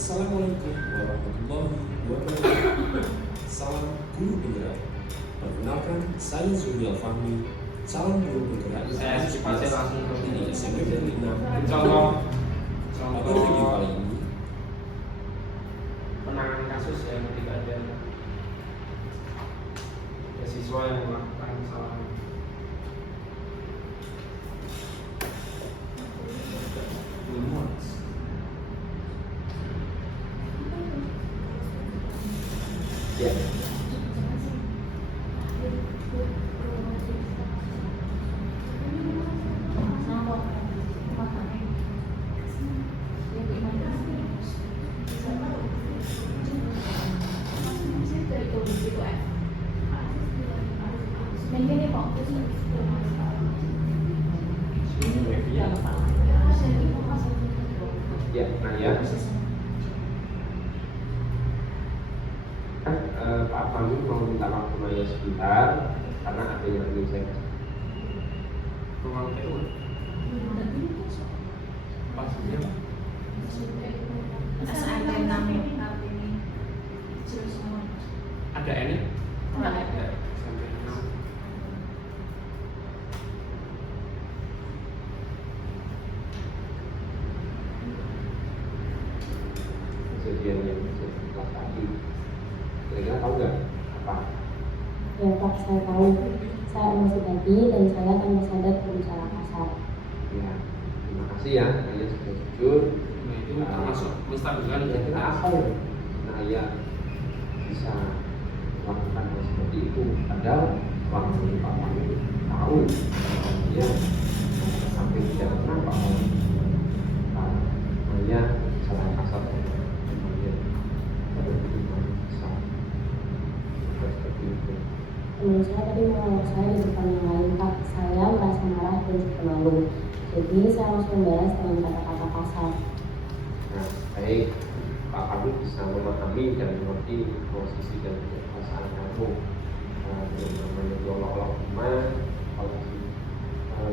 Assalamualaikum warahmatullahi wabarakatuh. Salam guru penggerak. Perkenalkan, saya Zurial Fahmi, calon guru penggerak Saya langsung ke di SMP Negeri 6. Contoh Pada video kali ini, penanganan kasus yang ketika ada siswa yang melakukan kesalahan. ya, Ya, nah ya. Kan Pak Fahmi mau minta waktu Maya sebentar karena ada yang ingin saya kasih. Ruang PU. Maksudnya Pak? Ada ini? Ada. Sampai 6. Kejadian yang kelas tadi, kira-kira tahu nggak apa? Ya Pak, saya tahu. Saya emosi tadi dan saya tanpa sadar berbicara kasar. Ya, terima kasih ya, Naya sudah jujur. Nah itu termasuk menstabilkan identitas. Naya bisa melakukan hal seperti itu, padahal waktu Pak Fahmi tahu dia sampai tidak pernah Pak Fahmi Naya salah kasar. Teman saya tadi menolak saya di depan yang lain Pak. Saya merasa marah dan juga malu. Jadi saya langsung membalas dengan kata-kata kasar. Nah, baik, Pak Fahmi bisa memahami dan mengerti posisi dan perasaan kamu. Yang namanya diolok-olok teman, kalau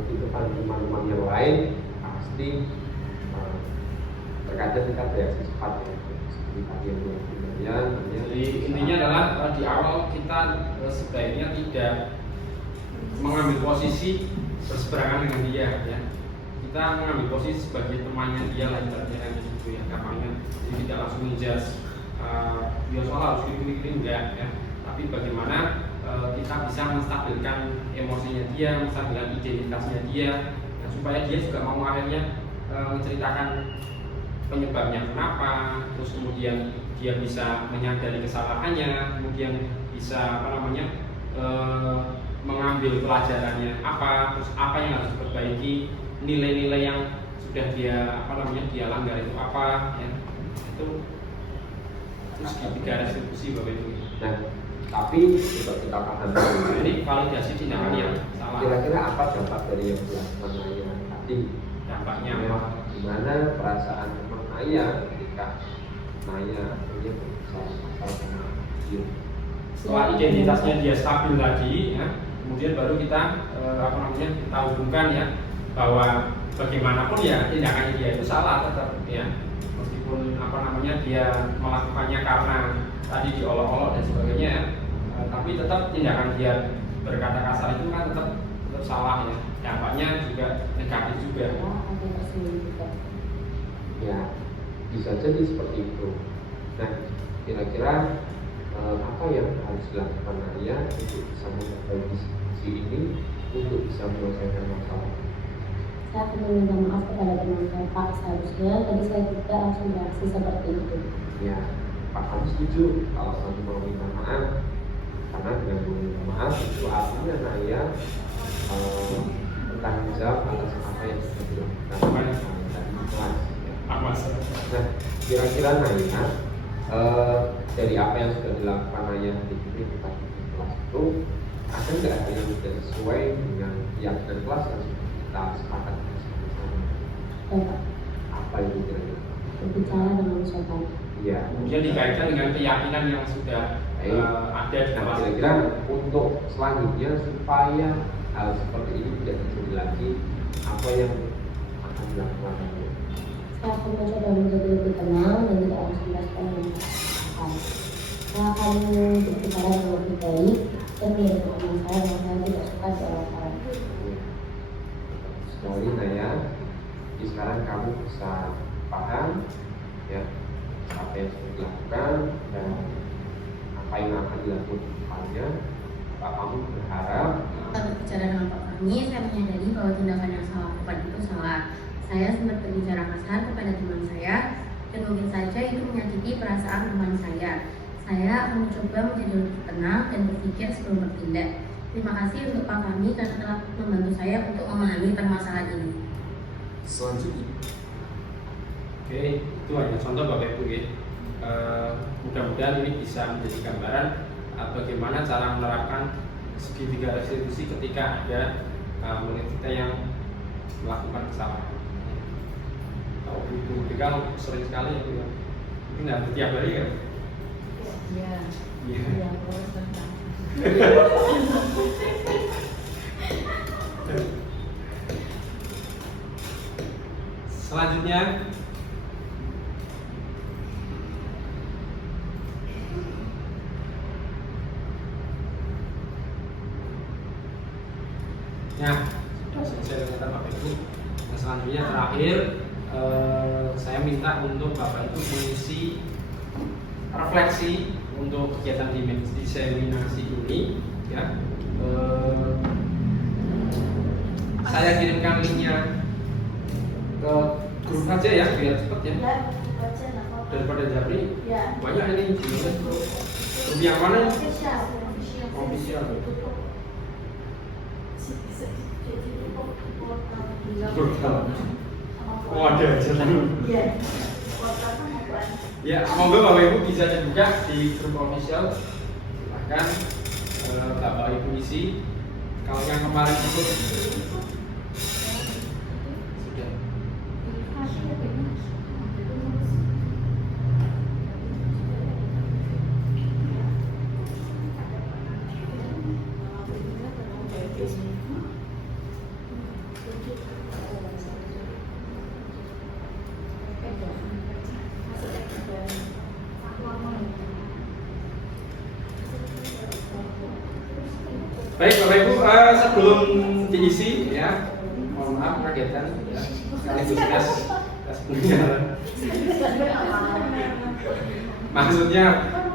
di depan teman-teman yang lain pasti terkadang kita bereaksi cepat ya. Seperti tadi yang ya. Jadi intinya adalah di awal kita sebaiknya tidak mengambil posisi berseberangan dengan dia ya. Kita mengambil posisi sebagai temannya dia lah ibaratnya gitu ya, gampangnya. Jadi tidak langsung menjudge soal harus gini enggak ya, tapi bagaimana kita bisa menstabilkan emosinya dia, menstabilkan identitasnya dia, ya, supaya dia juga mau akhirnya menceritakan penyebabnya kenapa, terus kemudian dia bisa menyadari kesalahannya, kemudian bisa mengambil pelajarannya apa, terus apa yang harus diperbaiki, nilai-nilai yang sudah dia dia langgar itu apa, ya itu segitiga restitusi Bapak Ibu. Nah, tapi coba kita paham dulu. Nah, ini validasi tindakan yang salah. Kira-kira apa dampak dari yang dilakukan ayah tadi? Dampaknya Ya, apa? gimana perasaan memang ayah ketika ayah dia berbicara masalah sama dia? Setelah identitasnya dia stabil lagi, ya, kemudian baru kita kita hubungkan ya bahwa bagaimanapun ya tindakannya dia itu salah tetap ya, meskipun dia melakukannya karena tadi diolok-olok dan sebagainya ya, tapi tetap tindakan dia berkata kasar itu kan tetap salah ya, dampaknya juga negatif juga. Ya, bisa jadi seperti itu. Nah, kira-kira apa yang harus dilakukan ayah untuk bisa memperbaiki situasi ini untuk bisa menyelesaikan masalah? Saya perlu minta maaf kepada teman saya, Pak. Seharusnya tadi saya tidak langsung bereaksi seperti itu. Ya, Pak kami setuju kalau kamu mau minta maaf, karena dengan meminta maaf itu artinya ayah bertanggung jawab atas apa yang sudah dilakukan dari kelas. Nah, kira-kira ayah dari apa yang sudah dilakukan ayah di kelas itu, ada nggak ada yang tidak sesuai dengan keyakinan kelas yang sudah kita sepakat bersama-sama? Bapak, Apa itu kira-kira? berbicara dengan sopan. Iya. Kemudian dikaitkan dengan keyakinan yang sudah ada di Nah, kelas. kira-kira untuk selanjutnya supaya hal seperti ini tidak terjadi lagi, apa yang akan dilakukan? Saya akan mencoba menjadi lebih tenang dan tidak langsung merespon dengan kekerasan. Saya akan berbicara dengan lebih baik dan menjadi teman saya yang saya tidak suka diolok-olok. Sekali Naya, jadi sekarang kamu bisa paham ya apa yang sudah dilakukan dan apa yang akan dilakukan ke depannya. Pak kamu berharap Saat berbicara dengan Pak Fahmi, saya menyadari bahwa tindakan yang saya lakukan itu salah. Saya sempat berbicara kasar kepada teman saya dan mungkin saja itu menyakiti perasaan teman saya. Saya akan mencoba menjadi lebih tenang dan berpikir sebelum bertindak. Terima kasih untuk Pak Fahmi karena telah membantu saya untuk memahami permasalahan ini. selanjutnya. Oke, itu hanya contoh Bapak Ibu ya. Mudah-mudahan ini bisa menjadi gambaran bagaimana cara menerapkan segitiga restitusi ketika ada murid kita yang melakukan kesalahan. Kalau itu begal sering sekali ya Bu ya. Mungkin nggak setiap hari kan? Iya. Iya. Iya, terus tentang. Selanjutnya sudah selesai dengan Bapak Ibu. Nah, selanjutnya terakhir saya minta untuk Bapak Ibu mengisi refleksi untuk kegiatan diseminasi ini ya. Saya kirimkan linknya ke grup aja ya biar cepet ya. Ya, baca nggak apa-apa. Daripada Japri Ya. banyak ini grup yang mana nih? Official. Official. Portal. Oh ada aja dulu. Iya. Portal kan apa? Ya, semoga Bapak Ibu bisa dibuka di grup official. Silahkan Bapak Ibu isi. Kalau yang kemarin itu sudah. Baik Bapak Ibu, sebelum diisi ya, mohon maaf kagetan ya, sekaligus tes tes pendengaran. Maksudnya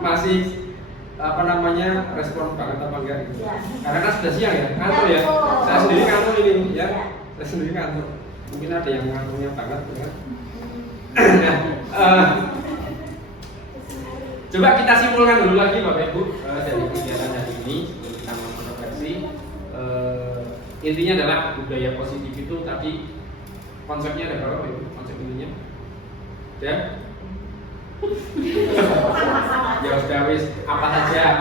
masih apa namanya respon banget apa enggak gitu. Karena kan sudah siang ya, ngantuk ya. Saya sendiri ngantuk ini ya. Saya sendiri ngantuk. Mungkin ada yang ngantuknya banget ya. Nah, coba kita simpulkan dulu lagi Bapak Ibu dari kegiatan hari ini sebelum kita melakukan refleksi. Intinya adalah budaya positif itu tadi konsepnya ada berapa Bapak Ibu? Konsep intinya? Ya? Ya sudah wis apa saja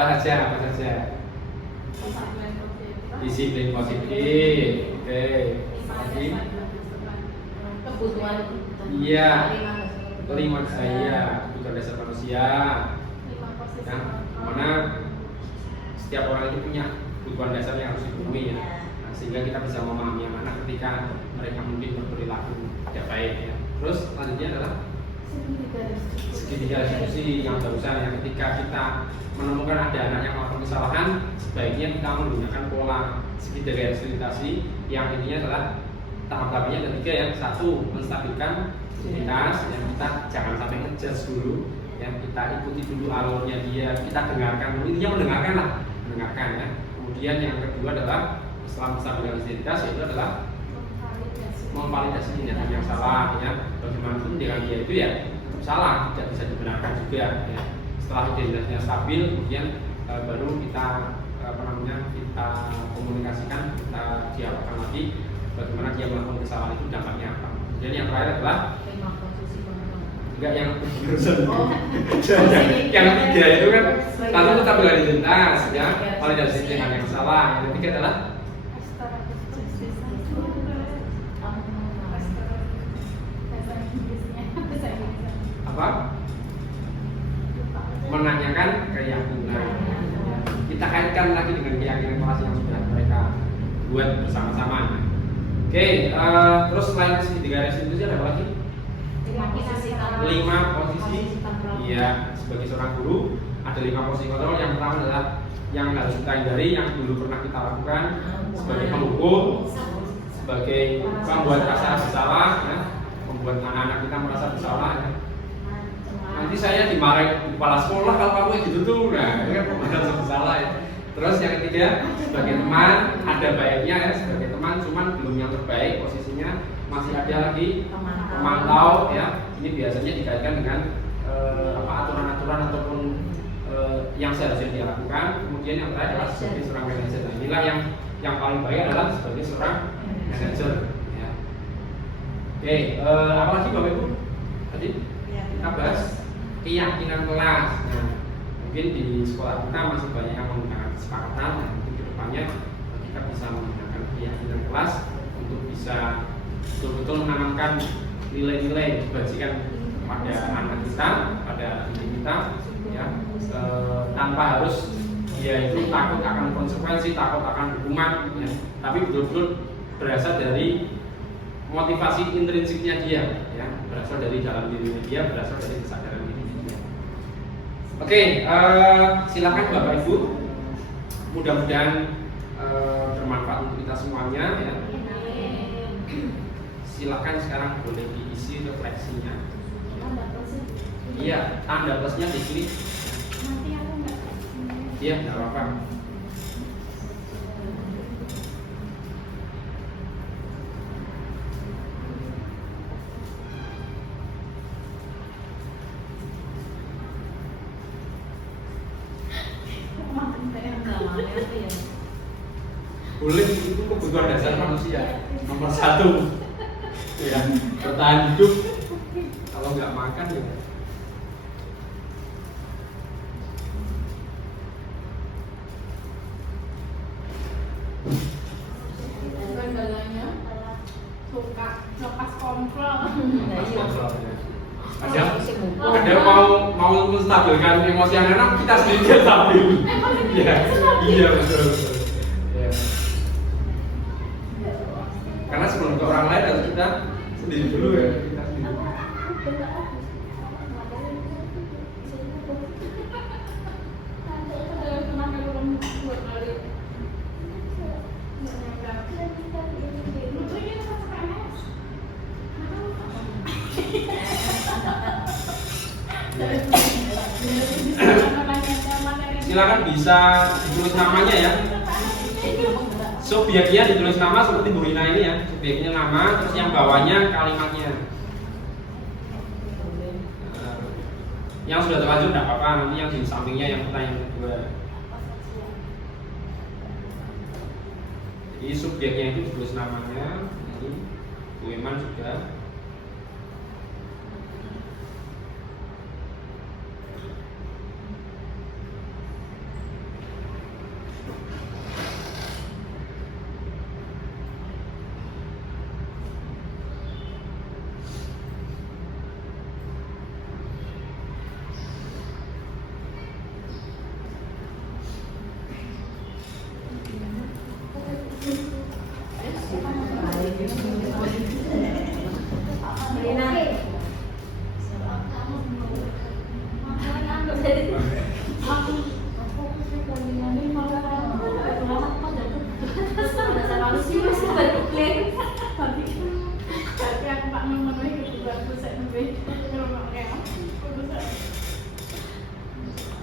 disiplin positif. Oke. Lagi? Kebutuhan Iya. Kelima saya kebutuhan dasar manusia. Ya, mana setiap orang itu punya kebutuhan dasar yang harus dipenuhi ya. Nah, sehingga kita bisa memahami anak ketika mereka mungkin berperilaku tidak baik ya. Terus selanjutnya adalah segitiga restitusi yang barusan yang ketika kita menemukan ada anak yang melakukan kesalahan, sebaiknya kita menggunakan pola segitiga restitusi yang intinya adalah tahap-tahapnya ada 3 ya. 1. Menstabilkan rutinitas yang kita jangan sampai ngejudge dulu ya, kita ikuti dulu alurnya dia, kita dengarkan dulu, intinya mendengarkan ya. Kemudian yang kedua adalah setelah menstabilkan rutinitas yaitu adalah memvalidasi tindakan yang salah ya. Bagaimanapun dengan dia itu ya salah, tidak bisa dibenarkan juga ya. Setelah identitasnya stabil, kemudian baru kita kita komunikasikan, kita dialogkan lagi bagaimana dia melakukan kesalahan itu dampaknya apa. Kemudian yang terakhir adalah enggak yang yang ketiga itu kan lalu tetap identitas ya, validasi tindakan yang salah. Yang ketiga adalah apa? Menanyakan keyakinan. Kita kaitkan lagi dengan keyakinan kelas yang sudah mereka buat bersama-sama. Oke, terus selain segitiga restitusi ada apa lagi? 5 posisi. Iya, sebagai seorang guru ada 5 posisi kontrol. Yang pertama adalah yang harus kita hindari, yang dulu pernah kita lakukan sebagai penghukum, sebagai pembuat rasa bersalah, ya, membuat anak-anak kita merasa bersalah. Ya. Nanti saya dimarahin di kepala sekolah kalau kamu gitu tuh, nah itu kan pembuatan bersalah ya. Terus yang ketiga sebagai teman, ada baiknya ya sebagai teman, cuman belum yang terbaik posisinya, masih ada lagi pemantau ya. Ini biasanya dikaitkan dengan aturan-aturan ataupun yang seharusnya dia lakukan. Kemudian yang terakhir adalah sebagai seorang manajer. Nah, inilah yang paling baik adalah sebagai seorang manajer. Ya. Oke, apa lagi Bapak Ibu? Tadi kita bahas keyakinan kelas. Nah, mungkin di sekolah kita masih banyak yang menggunakan kesepakatan. Nah, mungkin kedepannya kita bisa menggunakan keyakinan kelas untuk bisa betul-betul menanamkan nilai-nilai kebajikan pada anak kita, pada diri kita, ya, tanpa harus dia itu takut akan konsekuensi, takut akan hukuman, ya, tapi betul-betul berasal dari motivasi intrinsiknya dia, ya, berasal dari dalam diri dia, berasal dari kesadaran diri dia. Oke, silakan Bapak Ibu, mudah-mudahan bermanfaat untuk kita semuanya, ya. Silakan sekarang boleh diisi refleksinya. Iya, tanda plusnya di sini. Nanti aku nggak. Iya, nggak apa-apa. Boleh, itu kebutuhan dasar manusia nomor 1. Ya, bertahan hidup. Kalau nggak makan ya. Kendalanya suka lepas kontrol. Ada mau menstabilkan emosi anak, kita sendiri yang stabil. Iya betul. Ya. Karena sebelum ke orang lain harus kita sendiri dulu ya. Kita sendiri. Silakan bisa ditulis namanya ya. Subjeknya ditulis nama seperti Bu Rina ini ya. Subjeknya nama, terus yang bawahnya kalimatnya. Yang sudah terlanjur tidak apa-apa, nanti yang di sampingnya yang pertanyaan kedua. Jadi subjeknya itu ditulis namanya. Ini Bu Iman sudah.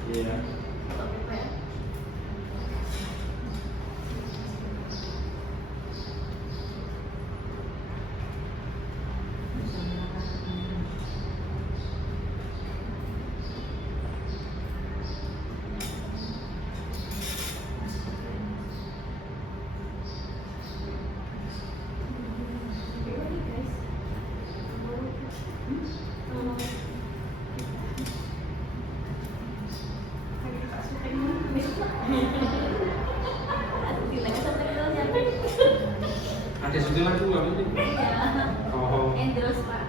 Iya. Ada sutilan dua ini. Oh. Endros Pak.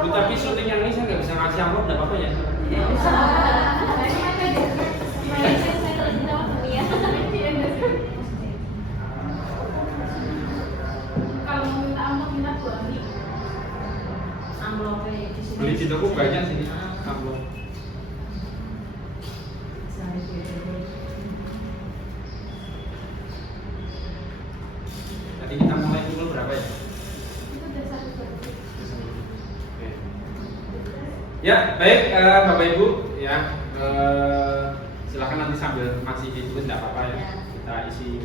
Bu, tapi syuting yang ini saya nggak bisa ngasih amplop, nggak apa-apa ya? Kalau mau minta amplop minta 2 hari. Amplopnya di sini. Beli di toko banyak sini amplop. Tadi kita mulai pukul berapa ya? Itu udah 1 jam. Oke. Ya, baik Bapak Ibu ya. Silakan nanti sambil masih ditulis tidak apa-apa ya. Kita isi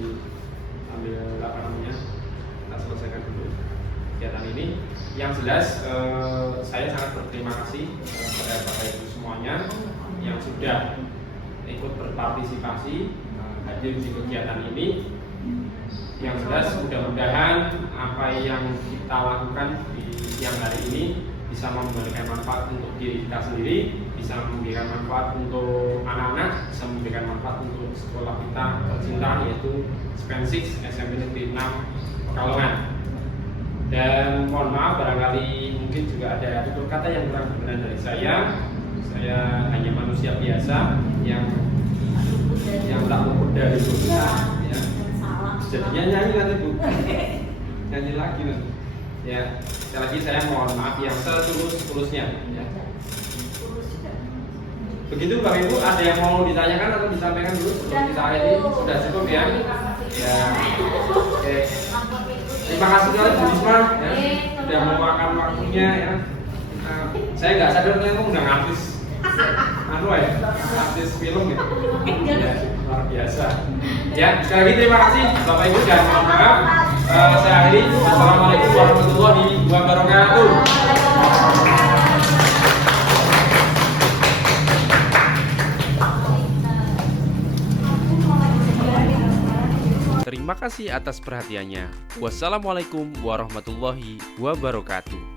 ambil apa namanya. Kita selesaikan dulu kegiatan ini. Yang jelas saya sangat berterima kasih kepada Bapak Ibu semuanya yang sudah ikut berpartisipasi hadir di kegiatan ini. Yang jelas mudah-mudahan apa yang kita lakukan di siang hari ini bisa memberikan manfaat untuk diri kita sendiri, bisa memberikan manfaat untuk anak-anak, bisa memberikan manfaat untuk sekolah kita tercinta yaitu Spensix SMP Negeri 6 Pekalongan. Dan mohon maaf barangkali mungkin juga ada tutur kata yang kurang berkenan dari saya. Saya hanya manusia biasa yang tak luput dari dosa. Ya. Jadinya nyanyi nanti Bu. Nyanyi lagi nanti. Ya, sekali lagi saya mohon maaf yang setulus-tulusnya. Ya. Begitu Bapak Ibu, ada yang mau ditanyakan atau disampaikan dulu sebelum kita akhiri? Sudah cukup ya? Ya. Oke. Terima kasih sekali Bu Risma ya, sudah meluangkan waktunya ya. Saya nggak sadar ternyata udah artis, artis film gitu. Ya, luar biasa. Ya, sekali lagi terima kasih Bapak Ibu dan mohon maaf. Saya akhiri. Wassalamualaikum warahmatullahi wabarakatuh. Terima kasih atas perhatiannya. Wassalamualaikum warahmatullahi wabarakatuh.